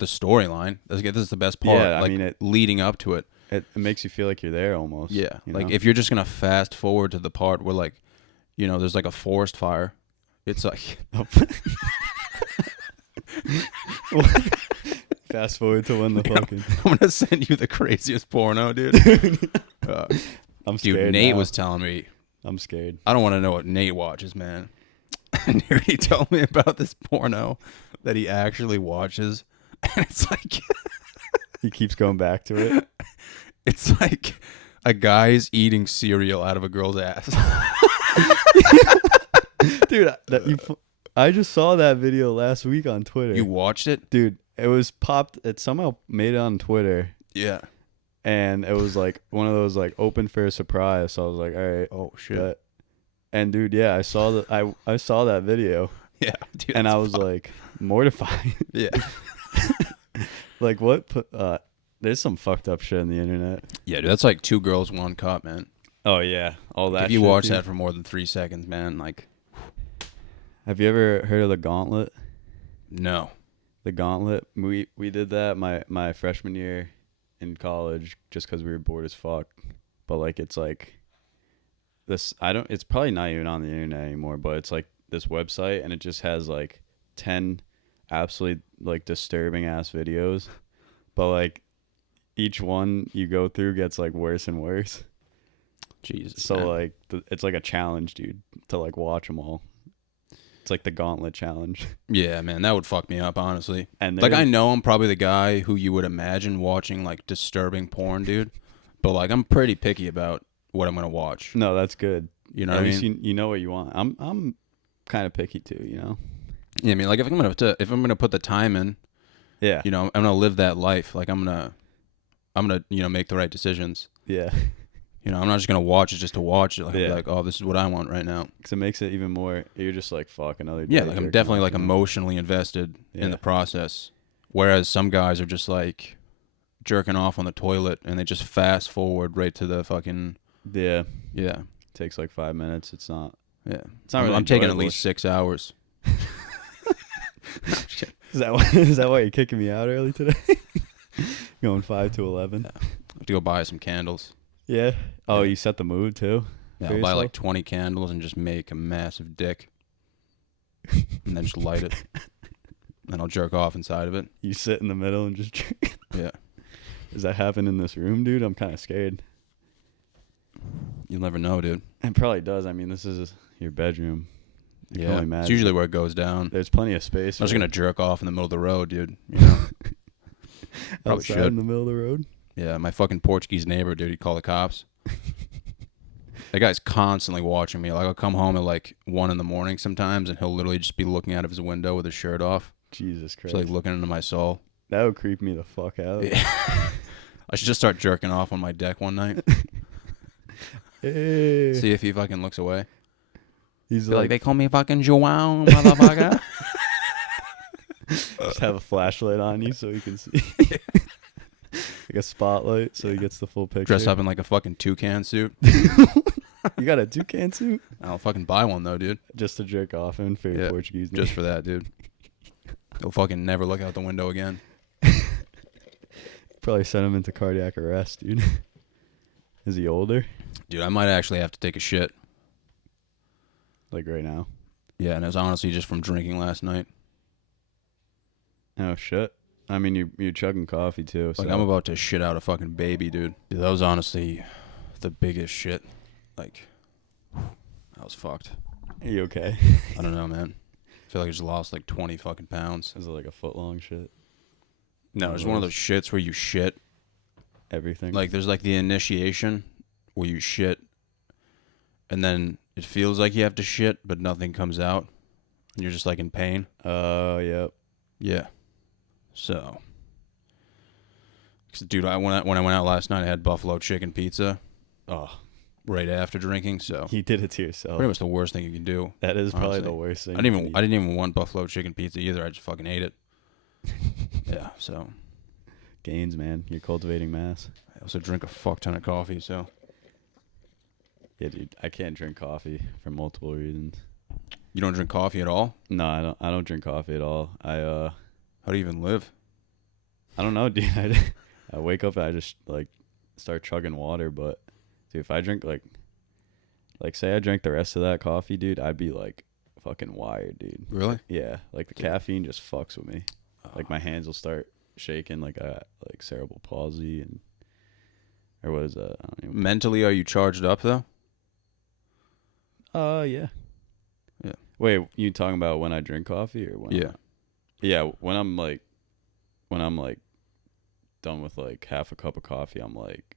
storyline. This is the best part. Yeah, I like, mean, leading up to it. It makes you feel like you're there almost. Yeah. you Like know? if you're just gonna fast forward to the part where like, there's like a forest fire, it's like Fast forward to when the fucking. I'm gonna send you the craziest porno, dude. I'm scared. Dude, Nate now. was telling me. I'm scared. I don't want to know what Nate watches, man. And he told me about this porno that he actually watches, and it's like He keeps going back to it. it's like a guy's eating cereal out of a girl's ass. Dude, I just saw that video last week on Twitter. You watched it? Dude, it was popped. It somehow made it on Twitter. Yeah. And it was like one of those like open for a surprise. So I was like, all right. Oh shit. Bet. And dude, yeah, I saw that video. Yeah. Dude, And I was like mortified. yeah. Like what? There's some fucked up shit on the internet. Yeah, dude, that's like 2 girls, 1 cup, man. Oh yeah, all that. If you shit, watch dude. that for more than 3 seconds, man, like, Have you ever heard of the Gauntlet? no. The Gauntlet. We did that my freshman year in college just because we were bored as fuck. But like it's like this. I don't. It's probably not even on the internet anymore. But it's like this website, and it just has like 10 absolutely like disturbing ass videos. But like each one you go through gets like worse and worse. Jesus. So Man. like it's like a challenge, dude, to like watch them all. It's like the Gauntlet challenge. Yeah, man, that would fuck me up, honestly. And Like, I there's know I'm probably the guy who you would imagine watching, like, disturbing porn, dude. But, like, I'm pretty picky about what I'm going to watch. no, that's good. You know At what I least mean? you know what you want. I'm kind of picky too, you know. Yeah, I mean, like, if I'm gonna put the time in, Yeah. you know, I'm gonna live that life. Like, I'm gonna, you know, make the right decisions. Yeah. You know, I'm not just gonna watch it just to watch it. Like, Yeah. like, oh, this is what I want right now. Because it makes it even more. You're just like fuck another day. Yeah, like I'm jerking definitely off, like you know? emotionally invested Yeah. in the process. Whereas some guys are just like jerking off on the toilet and they just fast forward right to the fucking Yeah. yeah. Takes like 5 minutes. It's not. Yeah. It's not really. I'm taking at enjoyable. least 6 hours. Is that why you're kicking me out early today? Going 5 to 11. Yeah. I have to go buy some candles. Yeah. Oh, Yeah. you set the mood too. Yeah, for I'll buy yourself? like 20 candles and just make a massive dick. And then just light it. Then I'll jerk off inside of it. You sit in the middle and just. Yeah. Does that happen in this room, dude? I'm kind of scared. You'll never know, dude. It probably does. I mean, this is your bedroom. I can Yeah. only It's imagine. usually where it goes down. There's plenty of space. I'm just for gonna jerk off in the middle of the road, dude. You know? Probably outside should. in the middle of the road. Yeah, my fucking Portuguese neighbor, dude, he'd call the cops. That guy's constantly watching me. Like, I'll come home at like 1 a.m. sometimes, and he'll literally just be looking out of his window with his shirt off. Jesus Christ. Just like looking into my soul. That would creep me the fuck out. Yeah. I should just start jerking off on my deck one night. Hey. See if he fucking looks away. He's Be like, like, they call me fucking João, motherfucker. just have a flashlight on you so he can see. Like a spotlight so he gets the full picture. Dress up in like a fucking toucan suit. You got a toucan suit? I'll fucking buy one though, dude. Just to jerk off in for your Yeah, Portuguese name. Just for that, dude. He'll fucking never look out the window again. Probably send him into cardiac arrest, dude. Is he older? Dude, I might actually have to take a shit. Like right now? Yeah, and it was honestly just from drinking last night. Oh, shit. I mean, you're chugging coffee, too. So. Like, I'm about to shit out a fucking baby, dude. Dude, that was honestly the biggest shit. Like, I was fucked. Are you okay? I don't know, man. I feel like I just lost like 20 fucking pounds. Is it like a foot long shit? No, it's one of those shits where you shit. Everything? Like, there's like the initiation where you shit, and then it feels like you have to shit, but nothing comes out. And you're just like in pain. Oh, yep. Yeah. So, 'cause, dude, when I went out last night, I had buffalo chicken pizza. Oh. Right after drinking, so You did it to yourself. pretty much the worst thing you can do. That is probably honestly. the worst thing. I didn't even want buffalo chicken pizza either. I just fucking ate it. Yeah, so Gains, man. You're cultivating mass. I also drink a fuck ton of coffee, so Yeah, dude. I can't drink coffee for multiple reasons. you don't drink coffee at all? No, I don't drink coffee at all. How do you even live? I don't know, dude. I wake up and I just like start chugging water, but dude, if I drink like say I drank the rest of that coffee, dude, I'd be like fucking wired, dude. Really? Yeah, like the Dude. caffeine just fucks with me. Like my hands will start shaking, like I got like cerebral palsy and or what is that? I don't even. Mentally, are you charged up though? Yeah. Yeah. Wait, you talking about when I drink coffee or when? Yeah. Yeah, when I'm like done with like half a cup of coffee, I'm like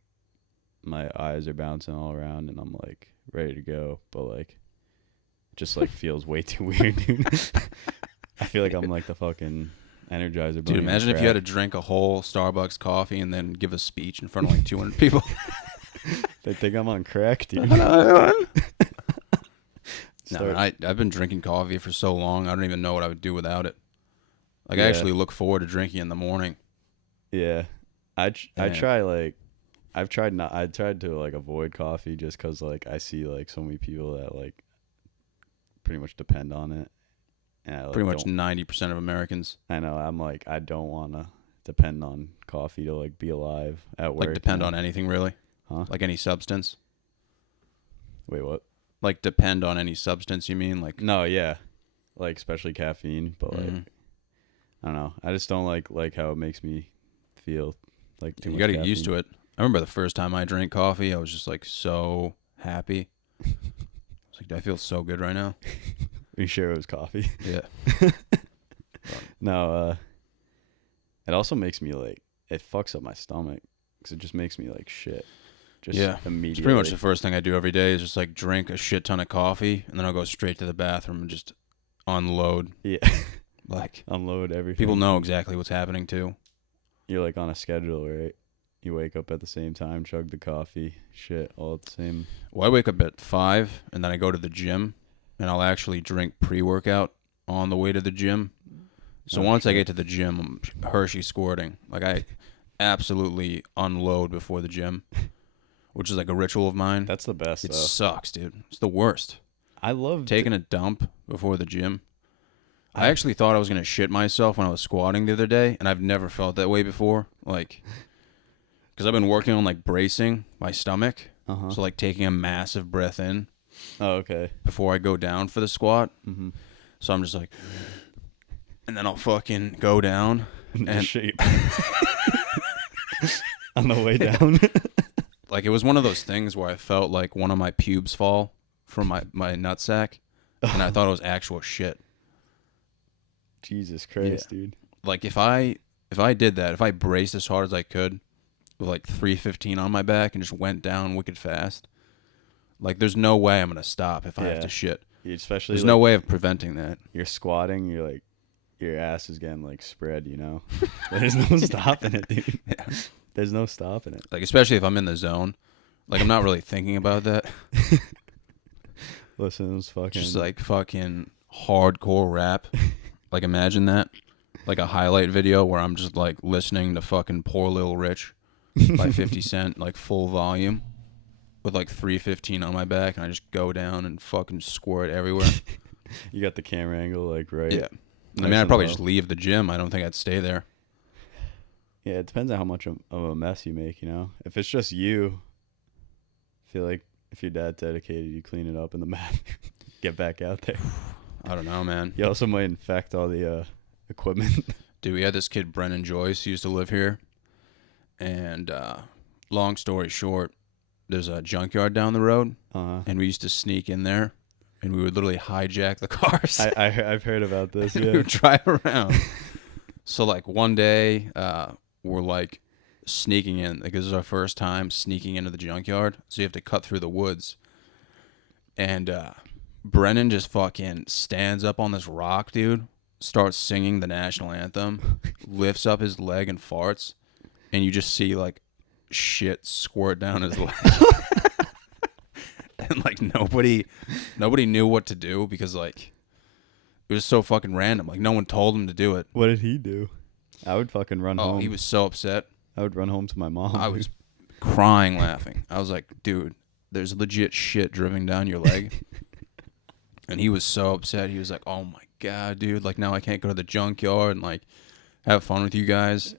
my eyes are bouncing all around and I'm like ready to go, but like it just like feels way too weird, dude. I feel like I'm like the fucking Energizer bunny. Dude, imagine if you had to drink a whole Starbucks coffee and then give a speech in front of like 200 people. They think I'm on crack, dude. No, man, I've been drinking coffee for so long, I don't even know what I would do without it. Like, I Yeah. actually look forward to drinking in the morning. Yeah. I Yeah. try like I've tried not. I tried to like avoid coffee just because like I see like so many people that like pretty much depend on it. And I, like, Pretty much 90% of Americans. I know. I'm like, I don't want to depend on coffee to like be alive at work. Like depend on anything really? Huh? Like any substance? Wait, what? Like depend on any substance, you mean? Like No, yeah. Like especially caffeine, but like I don't know. I just don't like how it makes me feel like too much. You got to get caffeine. used to it. I remember the first time I drank coffee, I was just like so happy. I was like, I feel so good right now. Are you sure it was coffee? Yeah. No, it also makes me like, it fucks up my stomach because it just makes me like shit. Just immediately. It's pretty much the first thing I do every day is just like drink a shit ton of coffee and then I'll go straight to the bathroom and just unload. Yeah. Like unload everything. People know exactly what's happening too. You're like on a schedule, right? You wake up at the same time, chug the coffee, shit, all at the same. Well, I wake up at 5 and then I go to the gym and I'll actually drink pre-workout on the way to the gym. So once I get to the gym, I'm Hershey squirting. Like I absolutely unload before the gym, which is like a ritual of mine. That's the best. It though. sucks, dude. It's the worst. I love taking a dump before the gym. I actually thought I was going to shit myself when I was squatting the other day, and I've never felt that way before. Like, because I've been working on, like, bracing my stomach. Uh-huh. So, like, taking a massive breath in. Oh, okay. Before I go down for the squat. Mm-hmm. So I'm just like, and then I'll fucking go down. And shape. On the way down. Like, it was one of those things where I felt like one of my pubes fall from my nutsack, and I thought it was actual shit. Jesus Christ, dude. Like, if I did that, if I braced as hard as I could with, like, 315 on my back and just went down wicked fast, like, there's no way I'm going to stop if I have to shit. Especially there's no way of preventing that. You're squatting, you're like, your ass is getting, like, spread, you know? There's no stopping it, dude. Yeah. There's no stopping it. Like, especially if I'm in the zone. Like, I'm not really thinking about that. Listen, it was fucking... Just, like, fucking hardcore rap. Like, imagine that. Like a highlight video where I'm just, like, listening to fucking Poor Lil Rich by 50 Cent, like, full volume with, like, 315 on my back, and I just go down and fucking squirt everywhere. You got the camera angle, like, right? Yeah. I mean, I'd probably just leave the gym. I don't think I'd stay there. Yeah, it depends on how much of a mess you make, you know? If it's just you, I feel like if you're that dedicated, you clean it up in the mat, get back out there. I don't know, man. You also might infect all the equipment. Dude, we had this kid, Brennan Joyce, who used to live here. And long story short, there's a junkyard down the road. And we used to sneak in there. And we would literally hijack the cars. I've heard about this, yeah. We would drive around. So, like, one day, we're, like, sneaking in. Like, this is our first time sneaking into the junkyard. So you have to cut through the woods. And Brennan just fucking stands up on this rock, dude, starts singing the national anthem, lifts up his leg and farts, and you just see, like, shit squirt down his leg. And, like, nobody knew what to do because, like, it was so fucking random. Like, no one told him to do it. What did he do? I would fucking run home. Oh, he was so upset. I would run home to my mom. I was crying laughing. I was like, dude, there's legit shit dripping down your leg. And he was so upset. He was like, oh, my God, dude. Like, now I can't go to the junkyard and, like, have fun with you guys.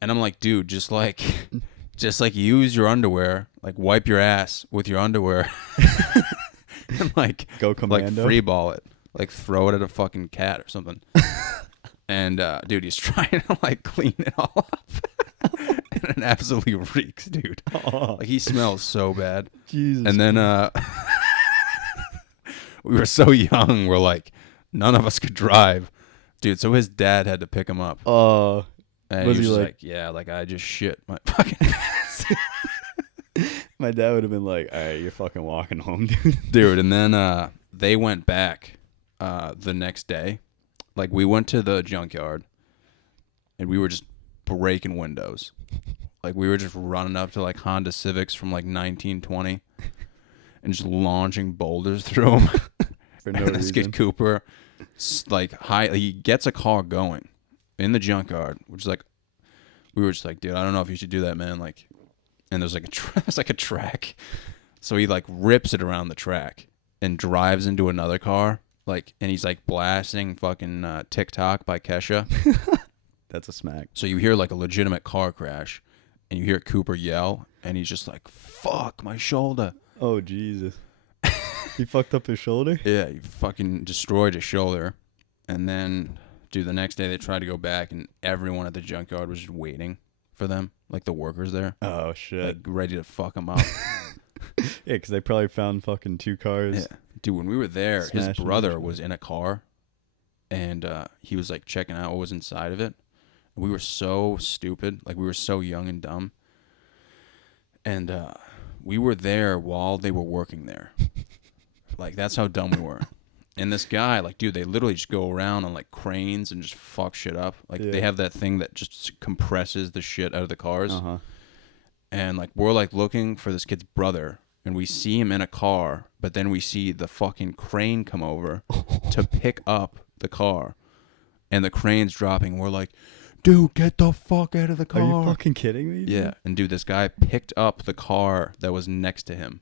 And I'm like, dude, just use your underwear. Like, wipe your ass with your underwear. And, like, go commando. Like, free ball it. Like, throw it at a fucking cat or something. And, dude, he's trying to, like, clean it all up. And it absolutely reeks, dude. Oh. Like, he smells so bad. Jesus. And then, we were so young, we're like, none of us could drive. Dude, so his dad had to pick him up. Oh. And he was just like, yeah, like, I just shit my fucking pants. My dad would have been like, all right, you're fucking walking home, dude. Dude, and then they went back the next day. Like, we went to the junkyard, and we were just breaking windows. Like, we were just running up to, like, Honda Civics from, like, 1920 and just launching boulders through them. For no and this reason. kid Cooper, like, he gets a car going in the junkyard, which is like, we were just like, dude, I don't know if you should do that, man. Like, and there's like there's like a track. So he like rips it around the track and drives into another car. Like, and he's like blasting fucking TikTok by Kesha. That's a smack. So you hear like a legitimate car crash, and you hear Cooper yell, and he's just like, "Fuck my shoulder." Oh Jesus. He fucked up his shoulder? Yeah, he fucking destroyed his shoulder. And then, dude, the next day they tried to go back, and everyone at the junkyard was just waiting for them, like the workers there, Oh shit. like ready to fuck him up. Yeah, because they probably found fucking 2 cars. Yeah. Dude, when we were there, his Smashed brother into each was in a car, and he was like checking out what was inside of it. We were so stupid, like we were so young and dumb, and we were there while they were working there. Like that's how dumb we were. And this guy, like, dude, they literally just go around on like cranes and just fuck shit up. Like they have that thing that just compresses the shit out of the cars. And like we're like looking for this kid's brother, and we see him in a car, but then we see the fucking crane come over to pick up the car, and the crane's dropping. We're like, dude, get the fuck out of the car. Are you fucking kidding me? Dude? Yeah. And dude, this guy picked up the car that was next to him.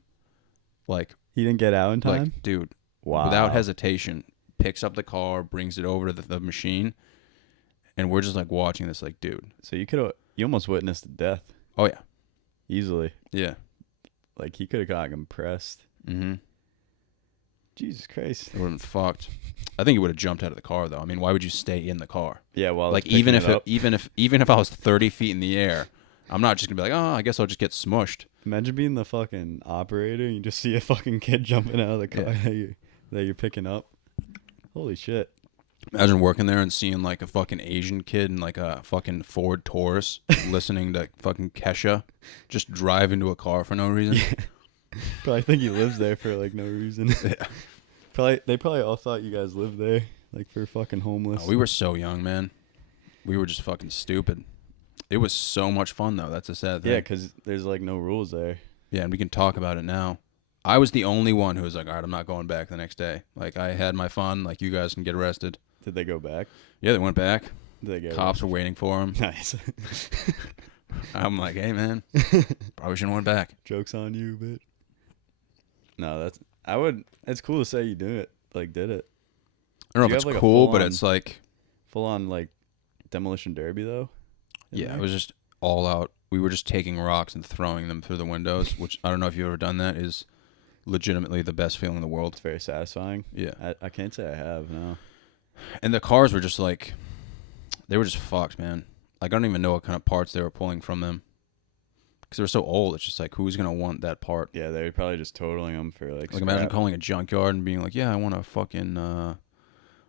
Like, he didn't get out in time? like, dude, wow. Without hesitation, picks up the car, brings it over to the machine, and we're just like watching this, like, dude. So you almost witnessed a death. Oh yeah. Easily. Yeah. Like he could have got compressed. Mm-hmm. Jesus Christ. It would have been fucked. I think he would have jumped out of the car though. I mean, why would you stay in the car? Yeah, well, like even if I was 30 feet in the air, I'm not just gonna be like, oh, I guess I'll just get smushed. Imagine being the fucking operator and you just see a fucking kid jumping out of the car that you're picking up. Holy shit. Imagine working there and seeing like a fucking Asian kid in like a fucking Ford Taurus listening to fucking Kesha just drive into a car for no reason. Yeah. Probably think he lives there for like no reason. Yeah. They probably all thought you guys lived there, like for fucking homeless. We were so young, man. We were just fucking stupid. It was so much fun though. That's a sad thing. Yeah, because there's like no rules there. Yeah, and we can talk about it now. I was the only one who was like, all right, I'm not going back the next day. Like, I had my fun. Like, you guys can get arrested. Did they go back? Yeah, they went back. Did they get Cops were waiting for them. Nice. I'm like, hey, man, probably shouldn't have went back. Joke's on you, bitch. No, it's cool to say you did it. Did it. I don't know if it's cool, but it's like. Full on, like, demolition derby, though? Yeah, it was just all out. We were just taking rocks and throwing them through the windows, which I don't know if you've ever done that, is legitimately the best feeling in the world. It's very satisfying. Yeah. I can't say I have, no. And the cars were just like, they were just fucked, man. Like, I don't even know what kind of parts they were pulling from them. Because they were so old, it's just like, who's going to want that part? Yeah, they were probably just totaling them for, like imagine calling a junkyard and being like, yeah, I want a fucking, I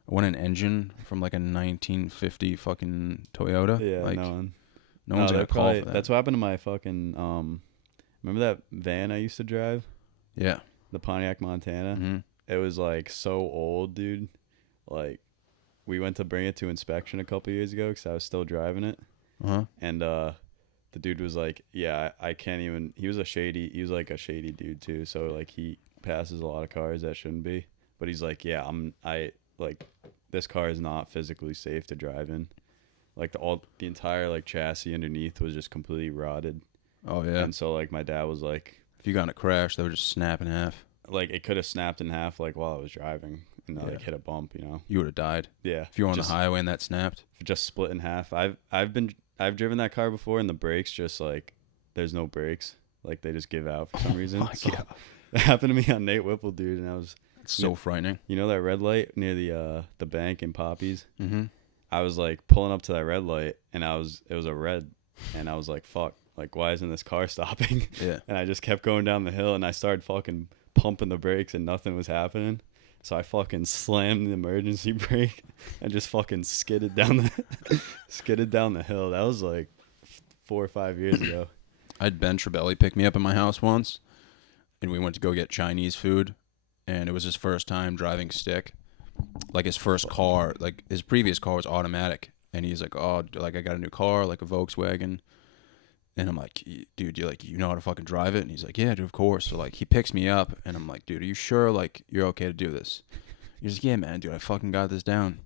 want an engine from, like, a 1950 fucking Toyota. Yeah, like, no one's going to call for that. That's what happened to my fucking, remember that van I used to drive? Yeah. The Pontiac Montana? Mm-hmm. It was, like, so old, dude. Like, we went to bring it to inspection a couple years ago because I was still driving it. Uh-huh. And the dude was like, yeah, I can't even. He was like a shady dude too. So like he passes a lot of cars that shouldn't be. But he's like, yeah, this car is not physically safe to drive in. Like the entire like chassis underneath was just completely rotted. Oh yeah. And so like my dad was like, if you got in a crash, they would just snap in half. Like it could have snapped in half like while I was driving and like hit a bump, you know. You would have died. Yeah. If you were on the highway and that snapped. Just split in half. I've driven that car before and the brakes just like there's no brakes. Like they just give out for some reason. So, that happened to me on Nate Whipple, dude, and I was so frightening. You know that red light near the bank in Poppies? Mm-hmm. I was like pulling up to that red light and it was a red and I was like, fuck, like why isn't this car stopping? Yeah. And I just kept going down the hill and I started fucking pumping the brakes and nothing was happening. So I fucking slammed the emergency brake and just fucking skidded down the hill. That was like 4 or 5 years ago. I had Ben Trebelli pick me up at my house once, and we went to go get Chinese food, and it was his first time driving stick. Like his first car, like his previous car was automatic, and he's like, oh, like I got a new car, like a Volkswagen. And I'm like, dude, you know how to fucking drive it? And he's like, yeah, dude, of course. So, like, he picks me up, and I'm like, dude, are you sure, like, you're okay to do this? He's like, yeah, man, dude, I fucking got this down.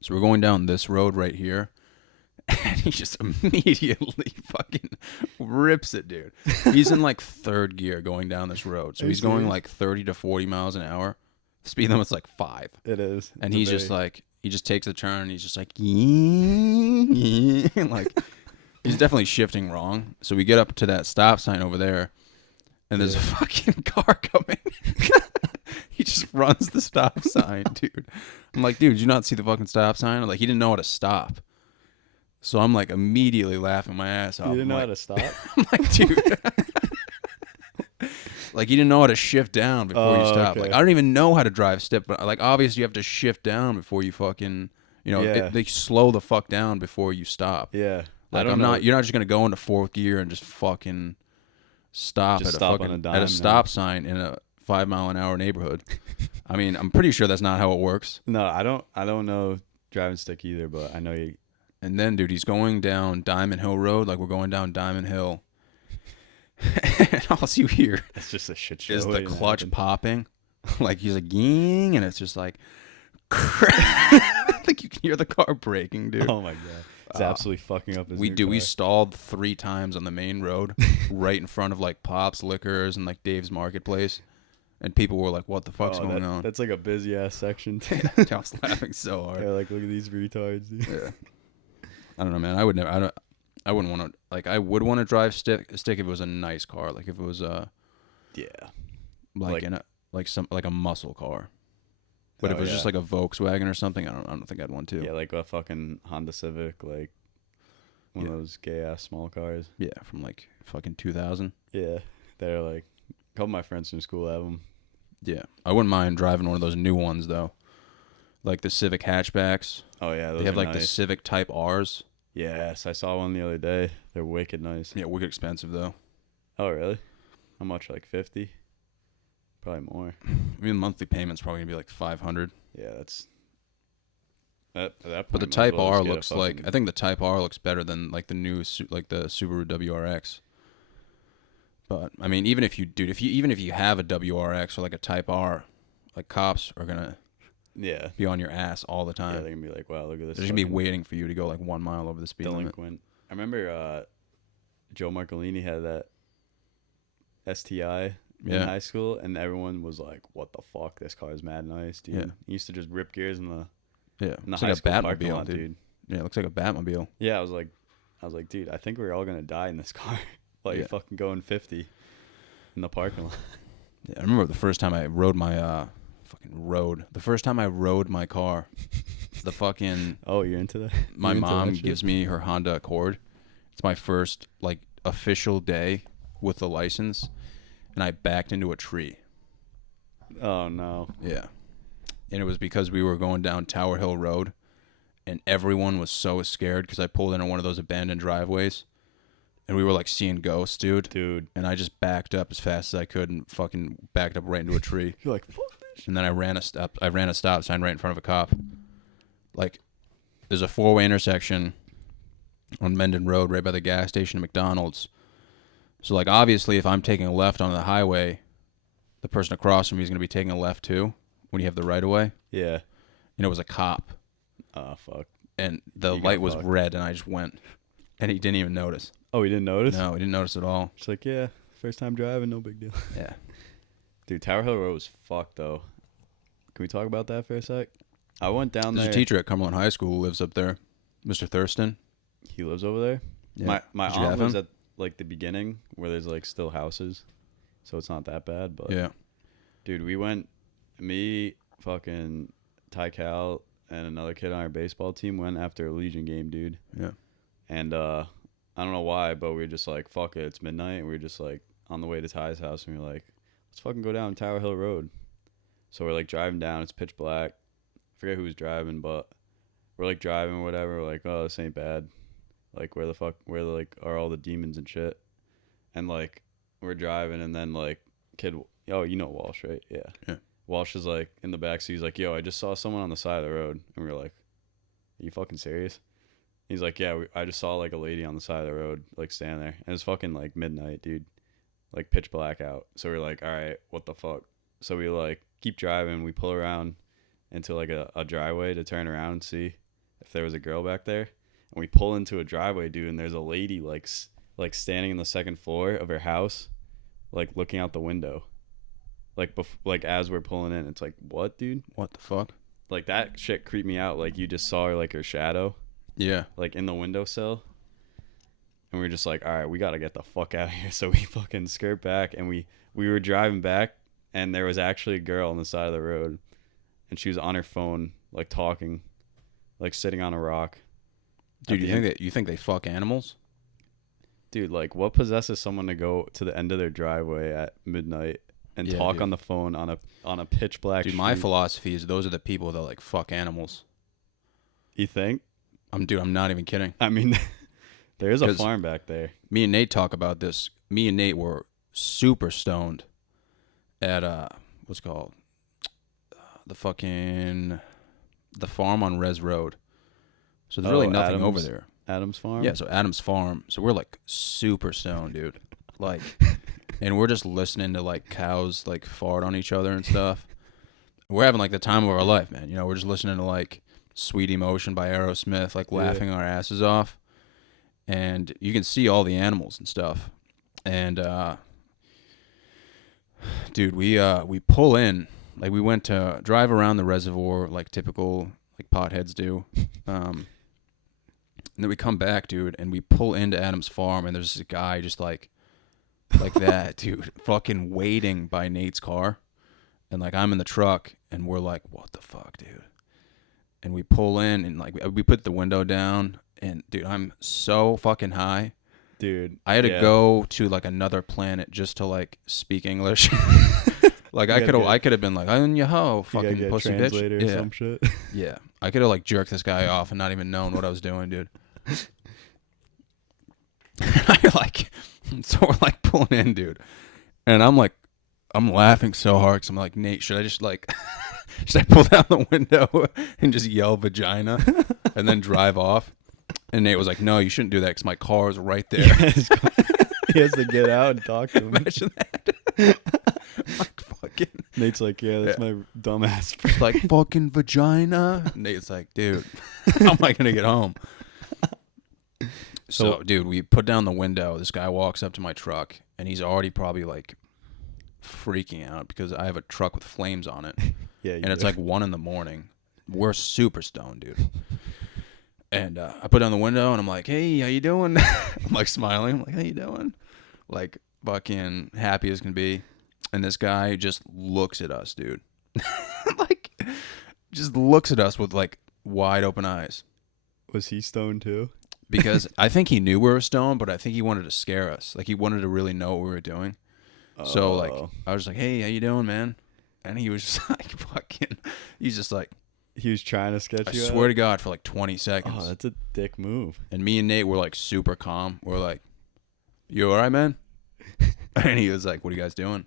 So we're going down this road right here, And he just immediately fucking rips it, dude. He's in like third gear going down this road. So he's going like 30 to 40 miles an hour. The speed limit's like 5. It is. And he's just like, he just takes the turn and he's just like, like, he's definitely shifting wrong. So we get up to that stop sign over there, and there's a fucking car coming. He just runs the stop sign, dude. I'm like, dude, did you not see the fucking stop sign? Like, he didn't know how to stop. So I'm like immediately laughing my ass off. You didn't know how to stop? I'm like, dude. Like, he didn't know how to shift down before you stop. Okay. Like, I don't even know how to drive step, but like, obviously you have to shift down before you fucking, you know, they slow the fuck down before you stop. Yeah. Like, you're not just going to go into fourth gear and just fucking stop at a stop sign in a 5 mile an hour neighborhood. I mean, I'm pretty sure that's not how it works. No, I don't know driving stick either, but I know you. And then, dude, he's going down Diamond Hill Road, like we're going down Diamond Hill. And all you hear it's just a shit show. Is the clutch popping. Like, he's like, ging, and it's just like, like you can hear the car braking, dude. Oh my god. It's absolutely fucking up his car. We stalled 3 times on the main road, right in front of like Pop's Liquors and like Dave's Marketplace. And people were like, what the fuck's going on? That's like a busy ass section. I was laughing so hard. Yeah, like, look at these retards, dude. Yeah. I don't know, man. I wouldn't want to, like, I would want to drive stick if it was a nice car. Like, if it was like a muscle car. But if it was just like a Volkswagen or something, I don't think I'd want to. Yeah, like a fucking Honda Civic, like one of those gay ass small cars. Yeah, from like fucking 2000. Yeah, they're like, a couple of my friends from school have them. Yeah, I wouldn't mind driving one of those new ones though, like the Civic hatchbacks. Oh yeah, those they have are like the Civic Type R's. Yes, I saw one the other day. They're wicked nice. Yeah, wicked expensive though. Oh really? How much? Like 50? Probably more. I mean, monthly payment's probably gonna be like 500. Yeah, that's. At that point, but the Type R looks like, I think the Type R looks better than like the new like the Subaru WRX. But I mean, even if you have a WRX or like a Type R, like cops are gonna be on your ass all the time. Yeah, they're gonna be like, wow, look at this. They're gonna be waiting for you to go like 1 mile over the speed limit. I remember Joe Marcolini had that STI in high school, and everyone was like, what the fuck, this car is mad nice, dude. Yeah. He used to just rip gears in the looks high like school a parking Batmobile, lot, dude. Yeah, it looks like a Batmobile. Yeah, I was like, dude, I think we're all gonna die in this car while you're fucking going 50 in the parking lot. Yeah, I remember the first time I rode my the first time I rode my car, the fucking oh, you're into that? My mom gives me her Honda Accord. It's my first like official day with the license, and I backed into a tree. Oh no. Yeah. And it was because we were going down Tower Hill Road, and everyone was so scared because I pulled into one of those abandoned driveways, and we were like seeing ghosts, dude. And I just backed up as fast as I could and fucking backed up right into a tree. You're like, fuck this. And then I ran a stop sign right in front of a cop. Like, there's a 4-way intersection on Mendon Road right by the gas station at McDonald's. So like, obviously, if I'm taking a left on the highway, the person across from me is going to be taking a left too. When you have the right of way. Yeah. And it was a cop. Oh, fuck. And the light was red, and I just went. And he didn't even notice. Oh, he didn't notice? No, he didn't notice at all. It's like, yeah, first time driving, no big deal. Yeah. Dude, Tower Hill Road was fucked, though. Can we talk about that for a sec? I went down there. There's a teacher at Cumberland High School who lives up there, Mr. Thurston. He lives over there? Yeah. My aunt lives at, like, the beginning where there's, like, still houses. So it's not that bad, but... Yeah. Dude, we went... Me, fucking Ty Cal, and another kid on our baseball team went after a Legion game, dude. Yeah. And I don't know why, but we were just like, fuck it, it's midnight. And we were just like on the way to Ty's house, and we were like, let's fucking go down Tower Hill Road. So we're like driving down, it's pitch black. I forget who was driving, but we're like driving or whatever. We're like, oh, this ain't bad. Like, where are all the demons and shit? And like, we're driving, and then like, kid, oh, you know Walsh, right? Yeah. Walsh is like in the back, so he's like, yo, I just saw someone on the side of the road. And we were like, are you fucking serious? He's like, yeah, I just saw like a lady on the side of the road, like standing there. And it's fucking like midnight, dude. Like pitch black out. So we're like, all right, what the fuck? So we like keep driving. We pull around into like a driveway to turn around and see if there was a girl back there. And we pull into a driveway, dude, and there's a lady like standing in the second floor of her house, like looking out the window. Like as we're pulling in, it's like, what, dude? What the fuck? Like that shit creeped me out. Like you just saw her, like her shadow. Yeah. Like in the windowsill. And we were just like, all right, we got to get the fuck out of here. So we fucking skirt back, and we were driving back, and there was actually a girl on the side of the road, and she was on her phone, like talking, like sitting on a rock. Dude, you think they fuck animals? Dude, like what possesses someone to go to the end of their driveway at midnight and talk dude. on the phone on a pitch black Dude, street? my philosophy is those are the people that like fuck animals. You think? I'm not even kidding. I mean, there is a farm back there. Me and Nate talk about this. Me and Nate were super stoned at what's it called? The farm on Res Road. So there's really nothing over there. Adam's farm? Yeah, so Adam's farm. So we're like super stoned, dude. Like, and we're just listening to like cows like fart on each other and stuff. We're having like the time of our life, man. You know, we're just listening to like Sweet Emotion by Aerosmith, like laughing our asses off. And you can see all the animals and stuff. And dude, we pull in, like we went to drive around the reservoir like typical like potheads do. And then we come back, dude, and we pull into Adam's farm, and there's this guy just like that, dude, fucking waiting by Nate's car. And like I'm in the truck, and we're like, what the fuck, dude? And we pull in, and like we put the window down, and dude, I'm so fucking high. Dude, I had to go to like another planet just to like speak English. Like I could have been like, "I'm your hoe, fucking pussy bitch." Or some shit. Yeah, I could have like jerked this guy off and not even known what I was doing, dude. So we're like pulling in, dude, and I'm laughing so hard because I'm like, Nate, should I just like, should I pull down the window and just yell vagina and then drive off? And Nate was like, no, you shouldn't do that because my car is right there. He has to get out and talk to him. Imagine that. Like fucking. Nate's like, yeah, that's my dumbass friend. Like fucking vagina. Nate's like, dude, how am I gonna get home? So, dude, we put down the window. This guy walks up to my truck, and he's already probably like freaking out because I have a truck with flames on it. Yeah, and it's like 1 a.m. We're super stoned, dude. And I put down the window, and I'm like, hey, how you doing? I'm like smiling. I'm like, how you doing? Like fucking happy as can be. And this guy just looks at us, dude. Like, just looks at us with like wide open eyes. Was he stoned too? Because I think he knew we were stoned, but I think he wanted to scare us. Like he wanted to really know what we were doing. So like I was like, hey, how you doing, man? And he was just like fucking, he's just like, he was trying to sketch you out? I swear to God, for like 20 seconds. Oh, that's a dick move. And me and Nate were like super calm. We're like, you all right, man? And he was like, what are you guys doing?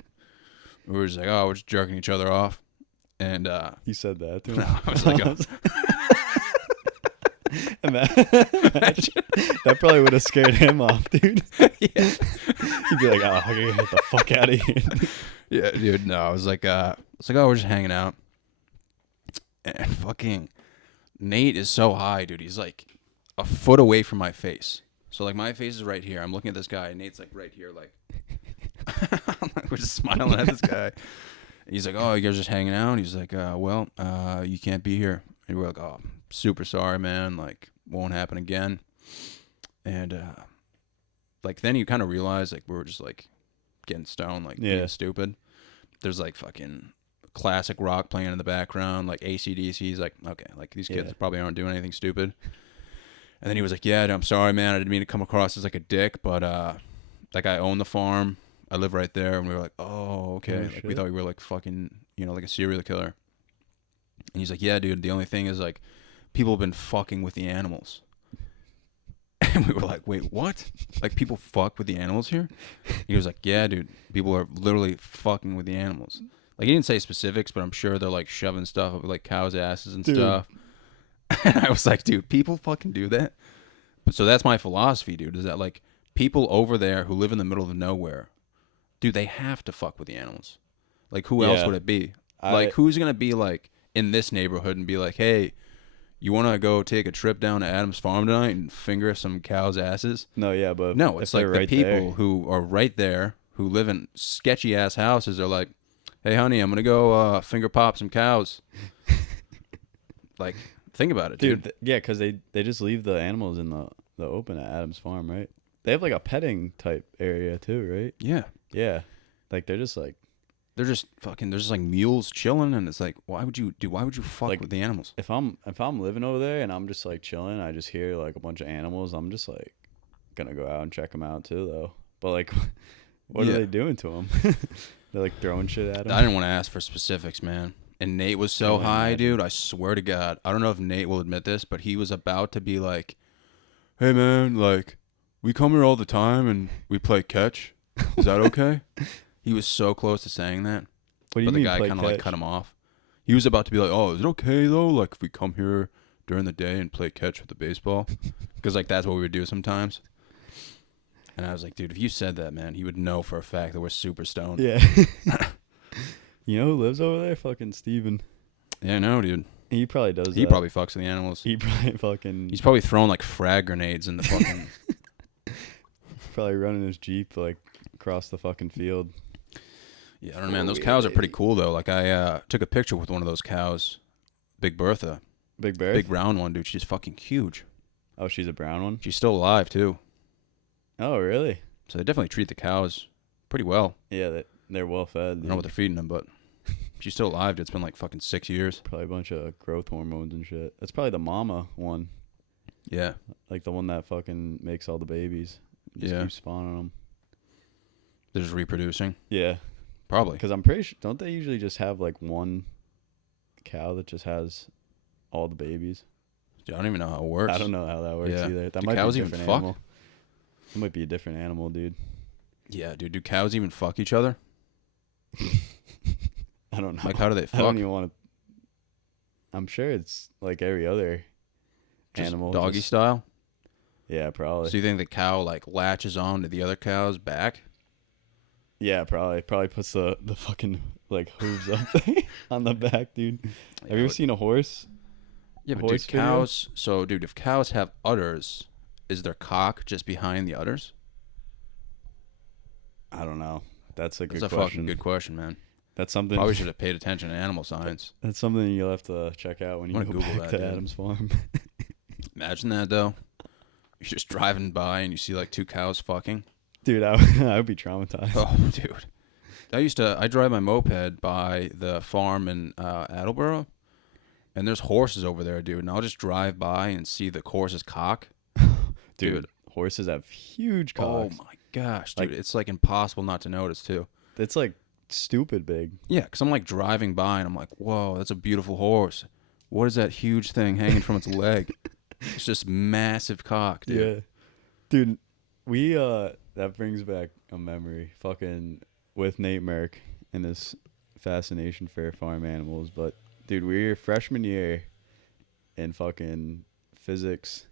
We were just like, oh, we're just jerking each other off. And you said that to him? No, I was like, oh. Imagine. That probably would have scared him off, dude. Yeah. He'd be like, oh, I gotta get the fuck out of here. Yeah, dude, no. I was like, oh, we're just hanging out. And fucking Nate is so high, dude. He's like a foot away from my face. So like my face is right here. I'm looking at this guy, and Nate's like right here, like we're just smiling at this guy. He's like, oh, you guys are just hanging out? He's like, well, you can't be here. And we're like, oh, super sorry, man. Like, won't happen again. And like then you kind of realize like we were just like getting stoned, like being stupid. There's like fucking classic rock playing in the background, like AC/DC. He's like, okay, like these kids probably aren't doing anything stupid. And then he was like, yeah, I'm sorry, man. I didn't mean to come across as like a dick, but like I own the farm. I live right there. And we were like, oh, okay. Like we thought we were like fucking, you know, like a serial killer. And he's like, yeah, dude, the only thing is like people have been fucking with the animals. And we were like, wait, what? Like people fuck with the animals here? He was like, yeah, dude, people are literally fucking with the animals. Like he didn't say specifics, but I'm sure they're like shoving stuff up like cows' asses and stuff. And I was like, dude, people fucking do that. So that's my philosophy, dude, is that like people over there who live in the middle of nowhere, dude, they have to fuck with the animals. Like who else would it be? Like who's going to be like in this neighborhood and be like, hey, You want to go take a trip down to Adam's farm tonight and finger some cows' asses? No, yeah, but No, it's like the right people there. who are right there, who live in sketchy ass houses, are like, "Hey, honey, I'm gonna go finger pop some cows." Like, think about it, dude. Yeah, because they just leave the animals in the open at Adam's farm, right? They have like a petting type area too, right? Yeah, Yeah, like they're just like they're just fucking. There's just like mules chilling, and it's like, why would you fuck Like, with the animals? if I'm living over there and I'm just like chilling, I just hear like a bunch of animals. I'm just like gonna go out and check them out too, though. But like, what are Yeah. they doing to them? They're like throwing shit at them. I didn't want to ask for specifics, man. And Nate was so can high, imagine. dude. I swear to God, I don't know if Nate will admit this, but he was about to be like, "Hey, man, like, we come here all the time and we play catch. Is that okay?" He was so close to saying that, What do you but the mean guy play kind of like catch? cut him off. He was about to be like, "Oh, is it okay though? Like, if we come here during the day and play catch with the baseball, because like that's what we would do sometimes." And I was like, "Dude, if you said that, man, he would know for a fact that we're super stoned." Yeah. You know who lives over there? Fucking Steven. Yeah, I know, dude. He probably does. He that. probably fucks with the animals. He probably fucking. He's probably throwing like frag grenades in the fucking. probably running his Jeep like across the fucking field. Yeah, I don't know, man. Those cows are pretty cool though. Like I took a picture with one of those cows, Big Bertha, Big Bear. big brown one, dude. She's fucking huge. Oh, she's a brown one. She's still alive too. Oh, really? So they definitely treat the cows pretty well. Yeah, they're well fed. I don't know what they're feeding them, but she's still alive. Dude. It's been like fucking 6 years. Probably a bunch of growth hormones and shit. That's probably the mama one, Yeah, like the one that fucking makes all the babies. Just Yeah. keep spawning them. they're just reproducing. Yeah, Probably. because I'm pretty sure. Don't they usually just have like one cow that just has all the babies? Dude, I don't even know how it works. I don't know how that works Yeah. either. That Do might cows be a even different fuck? animal. It might be a different animal, dude. Yeah, dude. Do cows even fuck each other? I don't know. Like, how do they I fuck? don't even want to. I'm sure it's like every other Just animal. doggy style. Yeah, probably. So you think the cow like latches on to the other cow's back? Yeah, probably. Probably puts the fucking like hooves up on the back, dude. Have you ever seen a horse? Yeah, but horse dude, video? cows. So, dude, if cows have udders, is their cock just behind the udders? I don't know. That's a good That's a question. fucking good question, man. That's something. Probably should have paid attention to animal science. That's something you'll have to check out when you I'm go gonna Google back that, to dude. Adam's farm. Imagine that though. You're just driving by and you see like two cows fucking. Dude, I would be traumatized. Oh, dude. I drive my moped by the farm in Attleboro, and there's horses over there, dude. And I'll just drive by and see the horse's cock. Dude, horses have huge cocks. Oh my gosh, dude. Like- It's like impossible not to notice too. It's like stupid big. Yeah, because I'm like driving by and I'm like, whoa, that's a beautiful horse. What is that huge thing hanging from its leg? It's just massive cock, dude. Yeah. Dude, we that brings back a memory. Fucking with Nate Merck and his fascination for farm animals. But dude, we were freshman year in fucking physics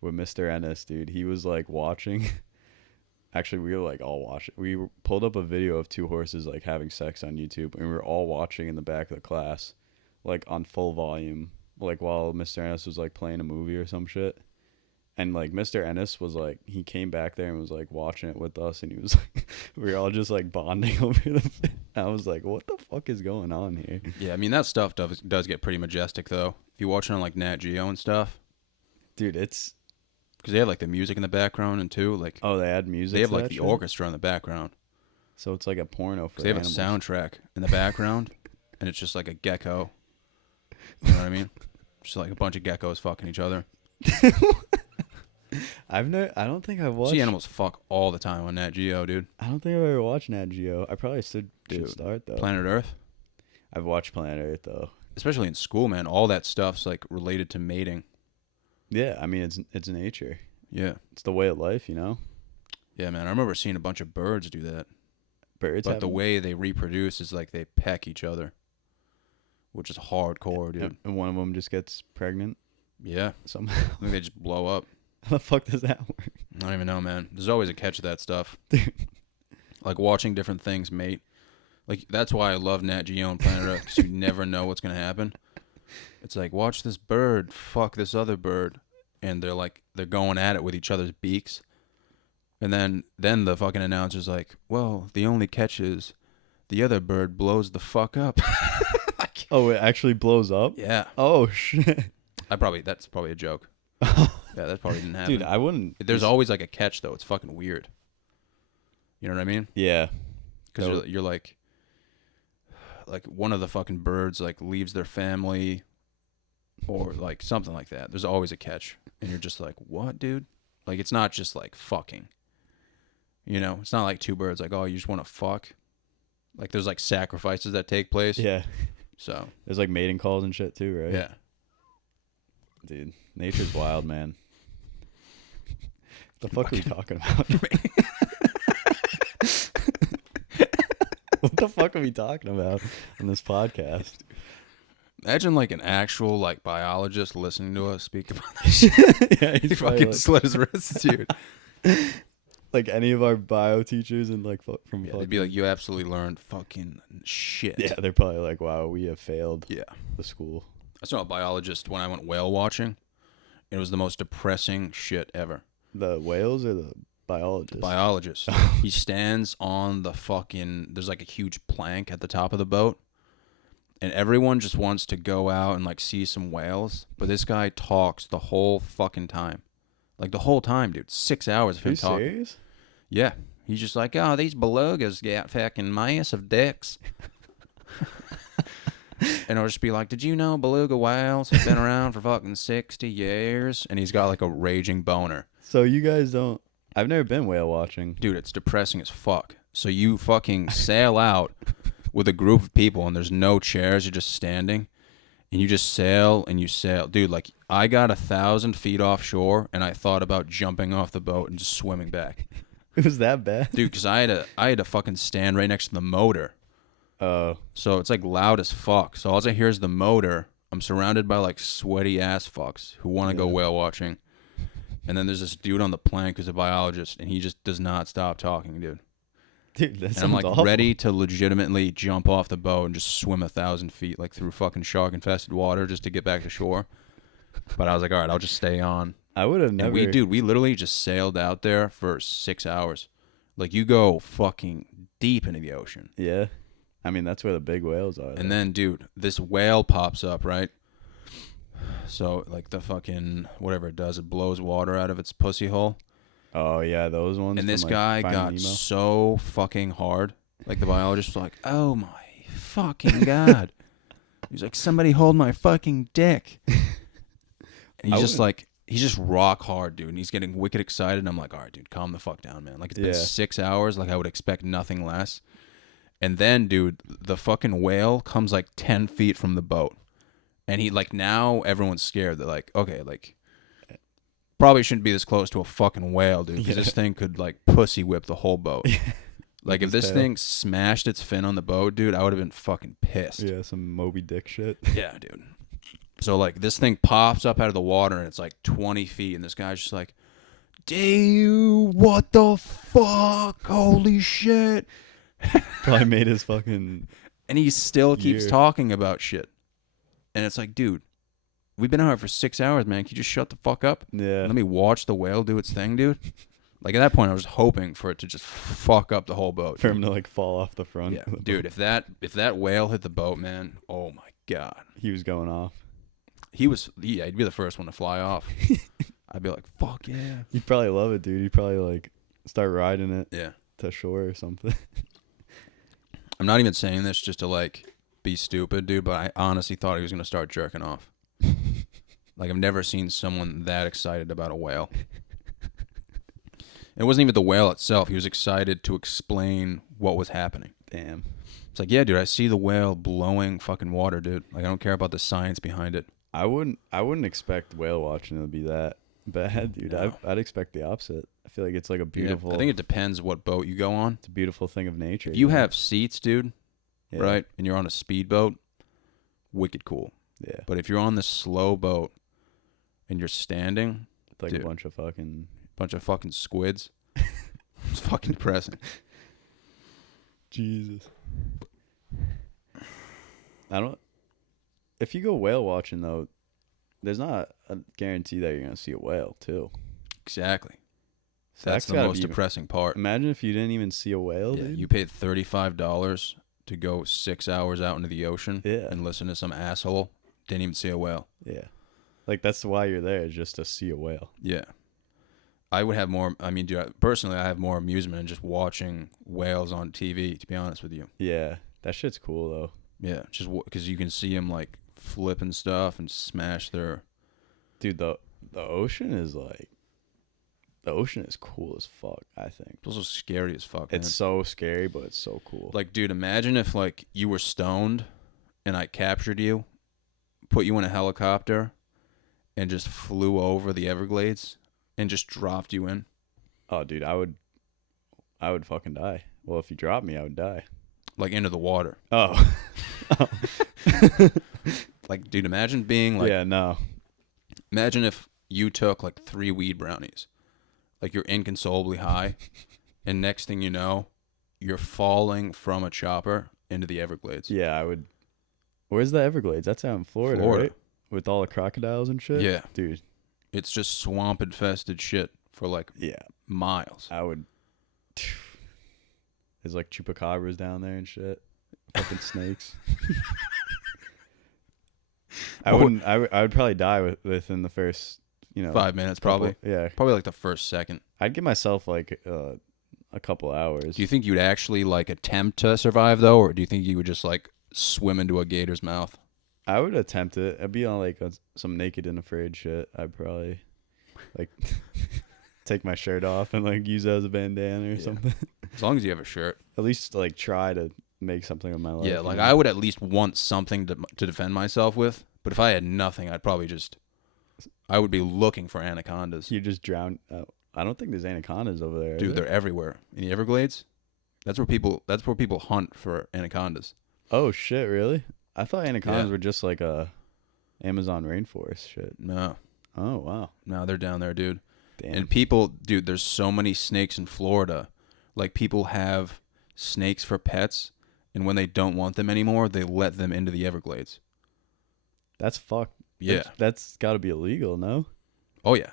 with Mr. Ennis, dude. He was like watching. Actually, we were like all watching. Pulled up a video of two horses like having sex on YouTube, and we were all watching in the back of the class, like on full volume, like while Mr. Ennis was like playing a movie or some shit. And like Mr. Ennis was like, he came back there and was like watching it with us, and he was like, we were all just like bonding over the. I was like, what the fuck is going on here? Yeah, I mean that stuff does get pretty majestic though. If you watch it on like Nat Geo and stuff, Dude, it's because they have like the music in the background and too, like they add music. they have to like that the shit? orchestra in the background. So it's like a porno for They have animals. a soundtrack in the background, and it's just like a gecko. You know what I mean? Just like a bunch of geckos fucking each other. I don't think I've watched. See animals fuck all the time on Nat Geo, dude. I don't think I've ever watched Nat Geo. I probably should Dude, start though. Planet Earth, I've watched Planet Earth though. especially in school, man. All that stuff's like related to mating. Yeah, I mean it's nature. Yeah, It's the way of life, you know. yeah, man. I remember seeing a bunch of birds do that, Birds but have the way they reproduce is like they peck each other, which is hardcore, dude. and one of them just gets pregnant Yeah, somehow. I think they just blow up. How the fuck does that work? I don't even know, man. There's always a catch to that stuff. Dude. Like watching different things mate. Like that's why I love Nat Geo and Planet Earth, because you never know what's gonna happen. It's like, watch this bird fuck this other bird, and they're going at it with each other's beaks, and then the fucking announcer's like, well, the only catch is the other bird blows the fuck up. Oh, it actually blows up? Yeah. Oh, shit. That's probably a joke. Yeah, that probably didn't happen. Dude, I wouldn't. There's always like a catch though. It's fucking weird. You know what I mean? Yeah. Because you're like one of the fucking birds like leaves their family, or like something like that. There's always a catch, and you're just like, what, dude? Like, it's not just like fucking. You know, it's not like two birds like, oh, you just want to fuck. Like, there's like sacrifices that take place. Yeah. So there's like mating calls and shit too, right? Yeah. Dude, nature's wild, man. What the fuck are we talking about? What the fuck are we talking about on this podcast? Imagine like an actual like biologist listening to us speak about this shit. Yeah, He fucking like, slit his wrists, dude. like any of our bio teachers and like from Yeah, they'd be like, you absolutely learned fucking shit. yeah, they're probably like, wow, we have failed. Yeah. The school. I saw a biologist when I went whale watching. It was the most depressing shit ever. The whales or the biologist? The biologist. He stands on the fucking, there's like a huge plank at the top of the boat, and everyone just wants to go out and like see some whales, but this guy talks the whole fucking time. Like the whole time, dude. 6 hours of him talking. Are you serious? Yeah. He's just like, oh, these belugas got fucking massive dicks. And I'll just be like, did you know beluga whales have been around for fucking 60 years? And he's got like a raging boner. So you guys don't... I've never been whale watching. Dude, it's depressing as fuck. So you fucking sail out with a group of people, and there's no chairs. You're just standing, and you just sail and you sail. Dude, like, I got 1,000 feet offshore, and I thought about jumping off the boat and just swimming back. It was that bad? Dude, because I had to fucking stand right next to the motor. Oh. So it's like loud as fuck. So all I hear is the motor. I'm surrounded by like sweaty ass fucks who want to go whale watching. And then there's this dude on the plank who's a biologist, and he just does not stop talking, dude. Dude, that sounds And I'm like awful. ready to legitimately jump off the boat and just swim 1,000 feet like through fucking shark infested water just to get back to shore. But I was like, all right, I'll just stay on. I would have never... And we literally just sailed out there for 6 hours. Like, you go fucking deep into the ocean. Yeah. I mean, that's where the big whales are. And then, dude, this whale pops up, right? So, like, the fucking, whatever it does, it blows water out of its pussy hole. Oh, yeah, those ones. And this from, guy Finding got Nemo. so fucking hard. Like, the biologist was like, oh my fucking God. He's like, somebody hold my fucking dick. And he's just rock hard, dude. And he's getting wicked excited. And I'm like, all right, dude, calm the fuck down, man. Like, it's been 6 hours. Like, I would expect nothing less. And then, dude, the fucking whale comes like 10 feet from the boat. And he, like, now everyone's scared. They're like, okay, like, probably shouldn't be this close to a fucking whale, dude. Because this thing could, like, pussy whip the whole boat. Like, if this thing smashed its fin on the boat, dude, I would have been fucking pissed. Yeah, some Moby Dick shit. Yeah, dude. So, like, this thing pops up out of the water, and it's, like, 20 feet. And this guy's just like, dude, what the fuck? Holy shit. Probably made his fucking... And he still keeps year. talking about shit. And it's like, dude, we've been out here for 6 hours, man. Can you just shut the fuck up? Yeah. Let me watch the whale do its thing, dude. Like, at that point, I was hoping for it to just fuck up the whole boat. For him to, like, fall off the front. Yeah, dude, if that whale hit the boat, man, oh my God. He was going off. He'd be the first one to fly off. I'd be like, fuck yeah. You'd probably love it, dude. You'd probably, like, start riding it to shore or something. I'm not even saying this just to, like, be stupid, dude, but I honestly thought he was going to start jerking off. Like, I've never seen someone that excited about a whale. It wasn't even the whale itself. He was excited to explain what was happening. Damn. It's like, yeah, dude, I see the whale blowing fucking water, dude. Like, I don't care about the science behind it. I wouldn't expect whale watching to be that bad, dude. No. I'd expect the opposite. I feel like it's like a beautiful... I think it depends what boat you go on. It's a beautiful thing of nature. If you have seats, dude, Yeah. right, and you're on a speedboat, wicked cool. Yeah. But if you're on this slow boat and you're standing, It's like dude, a bunch of fucking... squids, it's fucking depressing. Jesus. I don't... if you go whale watching though, there's not a guarantee that you're gonna see a whale too. Exactly. So That's the most depressing part. Imagine if you didn't even see a whale, dude. You paid $35 to go 6 hours out into the ocean and listen to some asshole. Didn't even see a whale. Yeah. Like, that's why you're there, is just to see a whale. Yeah. I would have more, I mean, dude, personally, I have more amusement in just watching whales on TV, to be honest with you. Yeah. That shit's cool, though. Yeah. Just because you can see them, like, flipping stuff and smash their... Dude, the ocean is, like... The ocean is cool as fuck, I think. It's also scary as fuck, It's so scary, but it's so cool. Like, dude, imagine if, like, you were stoned and I captured you, put you in a helicopter, and just flew over the Everglades and just dropped you in. Oh, dude, I would fucking die. Well, if you dropped me, I would die. Like, into the water. Oh. Like, dude, imagine being, like... Yeah, no. Imagine if you took, like, 3 weed brownies. Like, you're inconsolably high, and next thing you know, you're falling from a chopper into the Everglades. Yeah, I would. Where's the Everglades? That's out in Florida, right? With all the crocodiles and shit? Yeah. Dude. It's just swamp-infested shit for, like, miles. I would. There's, like, chupacabras down there and shit. Fucking snakes. I would probably die within the first... 5 minutes, probably. Yeah. Probably like the first second. I'd give myself like a couple hours. Do you think you'd actually like attempt to survive though, or do you think you would just like swim into a gator's mouth? I would attempt it. I'd be on like some naked and afraid shit. I'd probably like take my shirt off and like use it as a bandana or something. As long as you have a shirt. At least like try to make something of my life. Yeah, like I would at least want something to defend myself with. But if I had nothing, I'd probably just... I would be looking for anacondas. You just drown. I don't think there's anacondas over there. Dude, they're everywhere. In the Everglades, that's where people hunt for anacondas. Oh shit, really? I thought anacondas were just like a Amazon rainforest shit. No. Oh, wow. No, they're down there, dude. Damn. And people, dude, there's so many snakes in Florida. Like, people have snakes for pets, and when they don't want them anymore, they let them into the Everglades. That's fucked. Yeah. That's got to be illegal, no? Oh, yeah.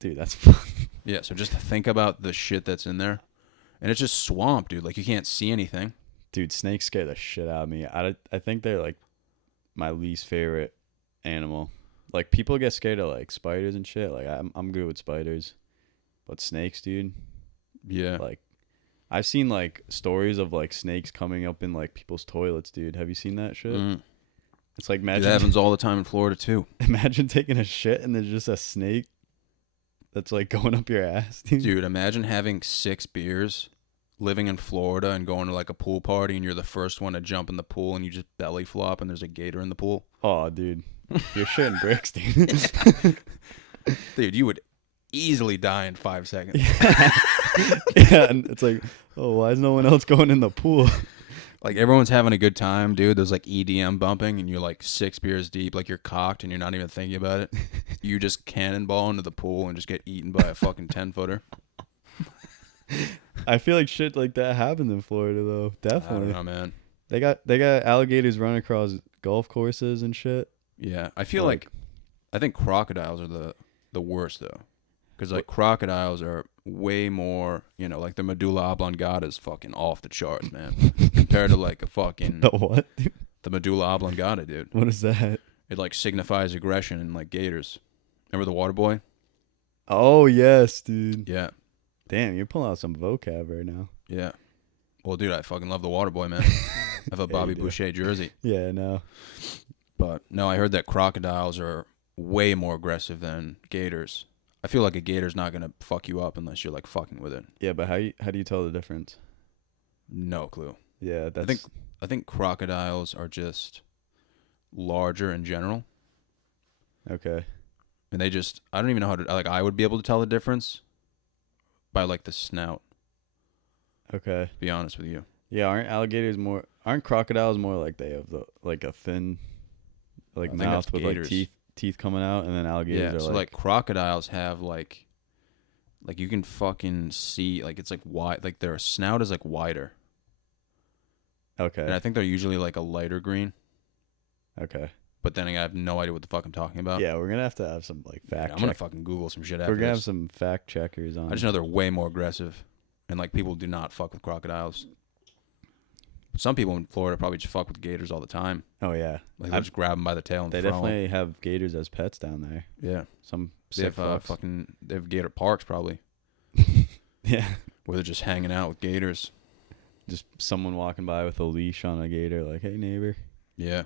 Dude, that's fucked. Yeah, so just think about the shit that's in there. And it's just swamp, dude. Like, you can't see anything. Dude, snakes scare the shit out of me. I think they're, like, my least favorite animal. Like, people get scared of, like, spiders and shit. Like, I'm good with spiders. But snakes, dude. Yeah. Like, I've seen, like, stories of, like, snakes coming up in, like, people's toilets, dude. Have you seen that shit? Mm. It's like, imagine... It happens all the time in Florida, too. Imagine taking a shit and there's just a snake that's, like, going up your ass, dude. Dude, imagine having 6 beers, living in Florida, and going to, like, a pool party, and you're the first one to jump in the pool, and you just belly flop, and there's a gator in the pool. Oh, dude. You're shitting bricks, dude. Dude, you would easily die in 5 seconds. Yeah, and it's like, oh, why is no one else going in the pool? Like, everyone's having a good time, dude. There's, like, EDM bumping, and you're, like, 6 beers deep. Like, you're cocked, and you're not even thinking about it. You just cannonball into the pool and just get eaten by a fucking 10-footer. I feel like shit like that happens in Florida, though. Definitely. I don't know, man. They got alligators running across golf courses and shit. Yeah, I feel like I think crocodiles are the worst, though. Because, like, crocodiles are way more, like the medulla oblongata is fucking off the charts, man. Compared to, like, a fucking... The what? The medulla oblongata, dude. What is that? It, like, signifies aggression in, like, gators. Remember the water boy? Oh, yes, dude. Yeah. Damn, you're pulling out some vocab right now. Yeah. Well, dude, I fucking love the water boy, man. I have a Bobby Boucher jersey. Yeah, no. But, no, I heard that crocodiles are way more aggressive than gators. I feel like a gator's not going to fuck you up unless you're, like, fucking with it. Yeah, but how do you tell the difference? No clue. Yeah, that's... I think crocodiles are just larger in general. Okay. And they just... I don't even know how to... Like, I would be able to tell the difference by, like, the snout. Okay. To be honest with you. Yeah, aren't crocodiles more like they have a thin, like, mouth with gators. Like teeth coming out, and then alligators are so like crocodiles have like you can fucking see, like, it's like wide, like their snout is like wider. Okay. And I think they're usually like a lighter green. Okay. but then I have no idea what the fuck I'm talking about. Yeah, we're gonna have to have some like fact. I'm gonna fucking Google some shit after We're gonna this. have some fact checkers on. I just know they're way more aggressive, and like people do not fuck with crocodiles. Some people in Florida probably just fuck with gators all the time. Oh yeah, Like they'll just grab them by the tail and they throw definitely have gators as pets down there. Yeah, Some they sick have fucks. they have gator parks probably Yeah, where they're just hanging out with gators. just someone walking by with a leash on a gator, like, hey neighbor. Yeah,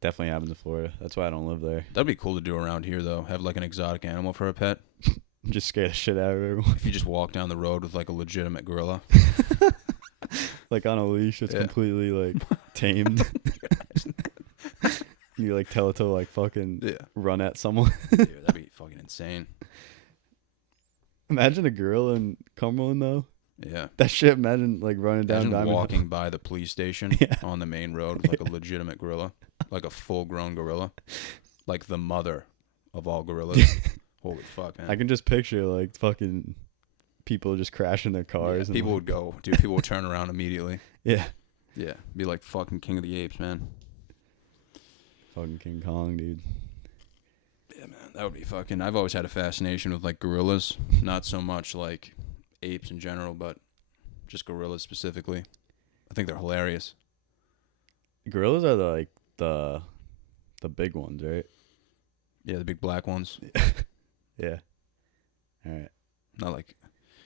Definitely happens in Florida. That's why I don't live there. that'd be cool to do around here though. Have like an exotic animal for a pet. Just scare the shit out of everyone. If you just walk down the road with like a legitimate gorilla. Like on a leash, it's completely like tamed. You like tell it to like fucking run at someone. Dude, that'd be fucking insane. Imagine a gorilla in Cumberland though. Yeah. That shit. Imagine like running down. Imagine Diamond walking by the police station on the main road with like a legitimate gorilla, like a full-grown gorilla, like the mother of all gorillas. Holy fuck, man! I can just picture like fucking people just crashing their cars. Yeah, and people like, would go, dude. People would turn around immediately. Yeah. Yeah, be like fucking King of the Apes, man. Fucking King Kong, dude. Yeah, man, that would be fucking. I've always had a fascination with like gorillas, not so much like apes in general, but just gorillas specifically. I think they're hilarious. Gorillas are the big ones, right? Yeah, the big black ones. Yeah. All right. Not like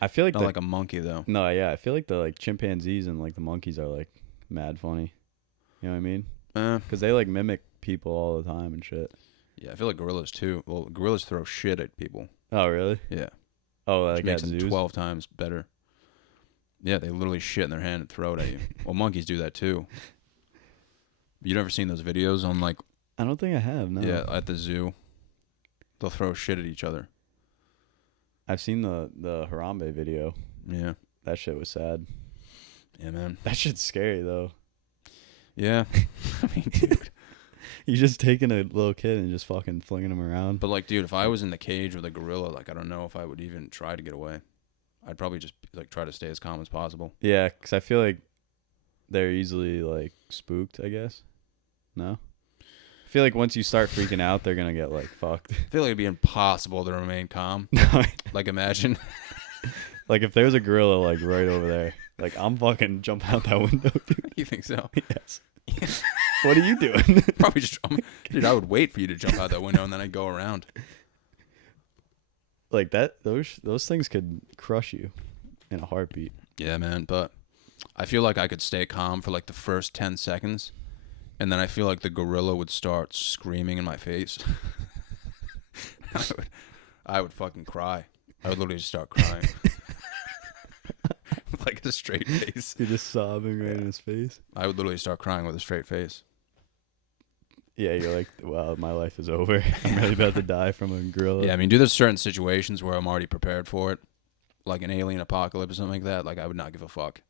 I feel like not like a monkey though. No, yeah, I feel like the like chimpanzees and like the monkeys are like mad funny. You know what I mean? Because they like mimic people all the time and shit. Yeah, I feel like gorillas too. Well, gorillas throw shit at people. Oh really? Yeah. Oh, Which like makes at them zoos? 12 times better. Yeah, they literally shit in their hand and throw it at you. Well, monkeys do that too. You never seen those videos on like? I don't think I have. No. Yeah, at the zoo, they'll throw shit at each other. I've seen the Harambe video. Yeah. That shit was sad. Yeah, man. That shit's scary though. Yeah. I mean, dude. You're just taking a little kid and just fucking flinging him around. But like, dude, if I was in the cage with a gorilla, like, I don't know if I would even try to get away. I'd probably just like try to stay as calm as possible. Yeah, because I feel like they're easily like spooked, I guess. No? I feel like once you start freaking out, they're going to get like fucked. I feel like it'd be impossible to remain calm. Like, imagine. Like if there's a gorilla like right over there, like I'm fucking jumping out that window, dude. You think so? Yes. What are you doing? Probably just, dude, I would wait for you to jump out that window and then I'd go around. Like that, those things could crush you in a heartbeat. Yeah, man, but I feel like I could stay calm for like the first 10 seconds, and then I feel like the gorilla would start screaming in my face. I would fucking cry. I would literally just start crying. With like a straight face. You're just sobbing right in his face. I would literally start crying with a straight face. Yeah, you're like, wow, my life is over. I'm really about to die from a gorilla. Yeah, I mean, there's certain situations where I'm already prepared for it. Like an alien apocalypse or something like that. Like, I would not give a fuck.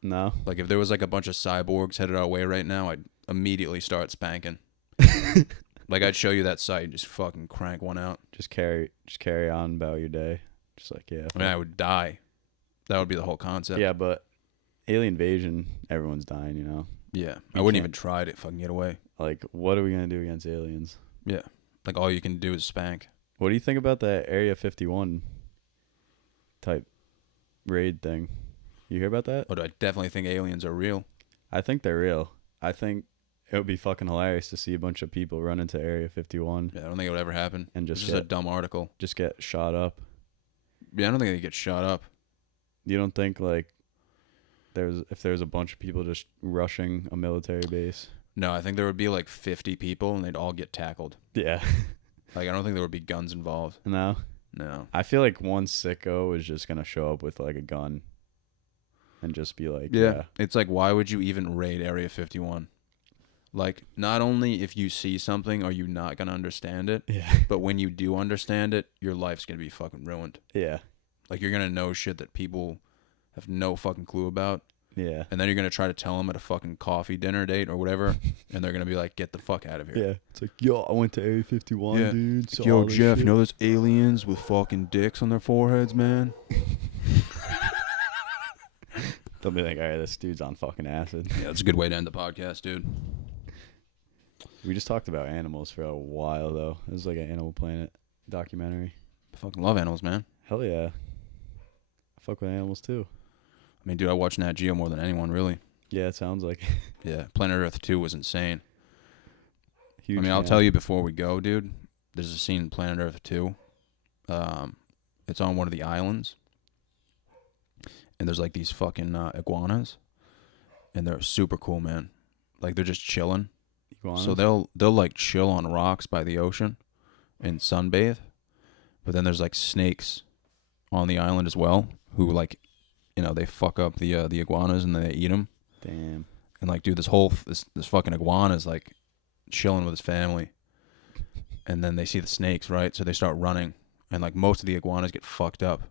No? Like, if there was like a bunch of cyborgs headed our way right now, I'd immediately start spanking. Like, I'd show you that sight and just fucking crank one out. Just carry on about your day. Just like, yeah. I mean, I would die. That would be the whole concept. Yeah, but alien invasion, everyone's dying, you know? Yeah. I wouldn't even try to fucking get away. Like, what are we going to do against aliens? Yeah. Like, all you can do is spank. What do you think about that Area 51 type raid thing? You hear about that? But I definitely think aliens are real. I think they're real. I think it would be fucking hilarious to see a bunch of people run into Area 51. Yeah, I don't think it would ever happen. And It's just a dumb article. Just get shot up. Yeah, I don't think they get shot up. You don't think, like, if there's a bunch of people just rushing a military base? No, I think there would be like 50 people and they'd all get tackled. Yeah. Like, I don't think there would be guns involved. No? No. I feel like one sicko is just going to show up with, like, a gun and just be like, yeah. It's like, why would you even raid Area 51? Like, not only if you see something are you not going to understand it, but when you do understand it, your life's going to be fucking ruined. Yeah. Like, you're going to know shit that people have no fucking clue about. Yeah. And then you're going to try to tell them at a fucking coffee dinner date or whatever, and they're going to be like, get the fuck out of here. Yeah. It's like, yo, I went to Area 51, dude. Like, yo, Jeff, you know those aliens with fucking dicks on their foreheads, man? They'll be like, all right, this dude's on fucking acid. Yeah, that's a good way to end the podcast, dude. We just talked about animals for a while though. It was like an Animal Planet documentary. I fucking love animals, man. Hell yeah. I fuck with animals too. I mean, dude, I watch Nat Geo more than anyone, really. Yeah, it sounds like. Yeah, Planet Earth 2 was insane. Huge I mean, I'll fan. tell you before we go, dude. There's a scene in Planet Earth 2. It's on one of the islands, and there's like these fucking iguanas, and they're super cool, man. Like they're just chilling. Iguanas? So they'll like chill on rocks by the ocean and sunbathe, but then there's like snakes on the island as well who like, they fuck up the iguanas and they eat them. Damn. And like, dude, this fucking iguana is like chilling with his family, and then they see the snakes, right? So they start running, and like most of the iguanas get fucked up,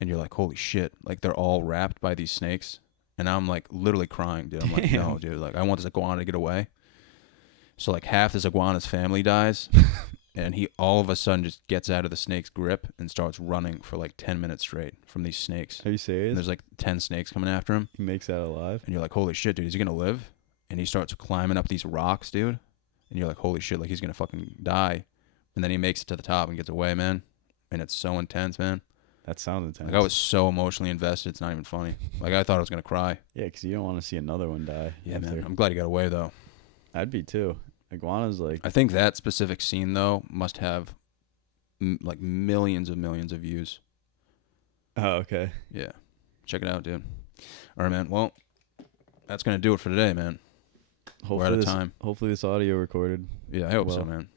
and you're like, holy shit! Like they're all wrapped by these snakes, and I'm like literally crying, dude. I'm like, Damn. no, dude. Like I want this iguana to get away. So like half this iguana's family dies, and he all of a sudden just gets out of the snake's grip and starts running for like 10 minutes straight from these snakes. Are you serious? And there's like 10 snakes coming after him. He makes that alive? And you're like, holy shit, dude, is he gonna live? And he starts climbing up these rocks, dude. And you're like, holy shit, like he's gonna fucking die. And then he makes it to the top and gets away, man. And it's so intense, man. That sounds intense. Like I was so emotionally invested, it's not even funny. Like I thought I was gonna cry. Yeah, because you don't want to see another one die. Yeah, after. man. I'm glad he got away though. I'd be too. Iguanas, like. I think that specific scene though must have like millions of views. Oh, okay. Yeah, check it out, dude. All right, man. Well, that's gonna do it for today, man. We're out of time. Hopefully this audio recorded. Yeah, I hope so, man.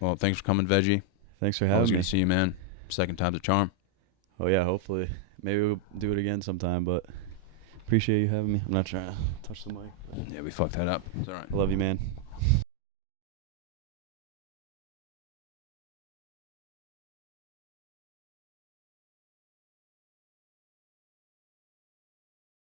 Well, thanks for coming, Veggie. Thanks for I having was me. gonna see you, man. Second time's a charm. Oh yeah, hopefully. Maybe we'll do it again sometime, but appreciate you having me. I'm not trying to touch the mic. Yeah, we fucked that up. It's all right. I love you, man.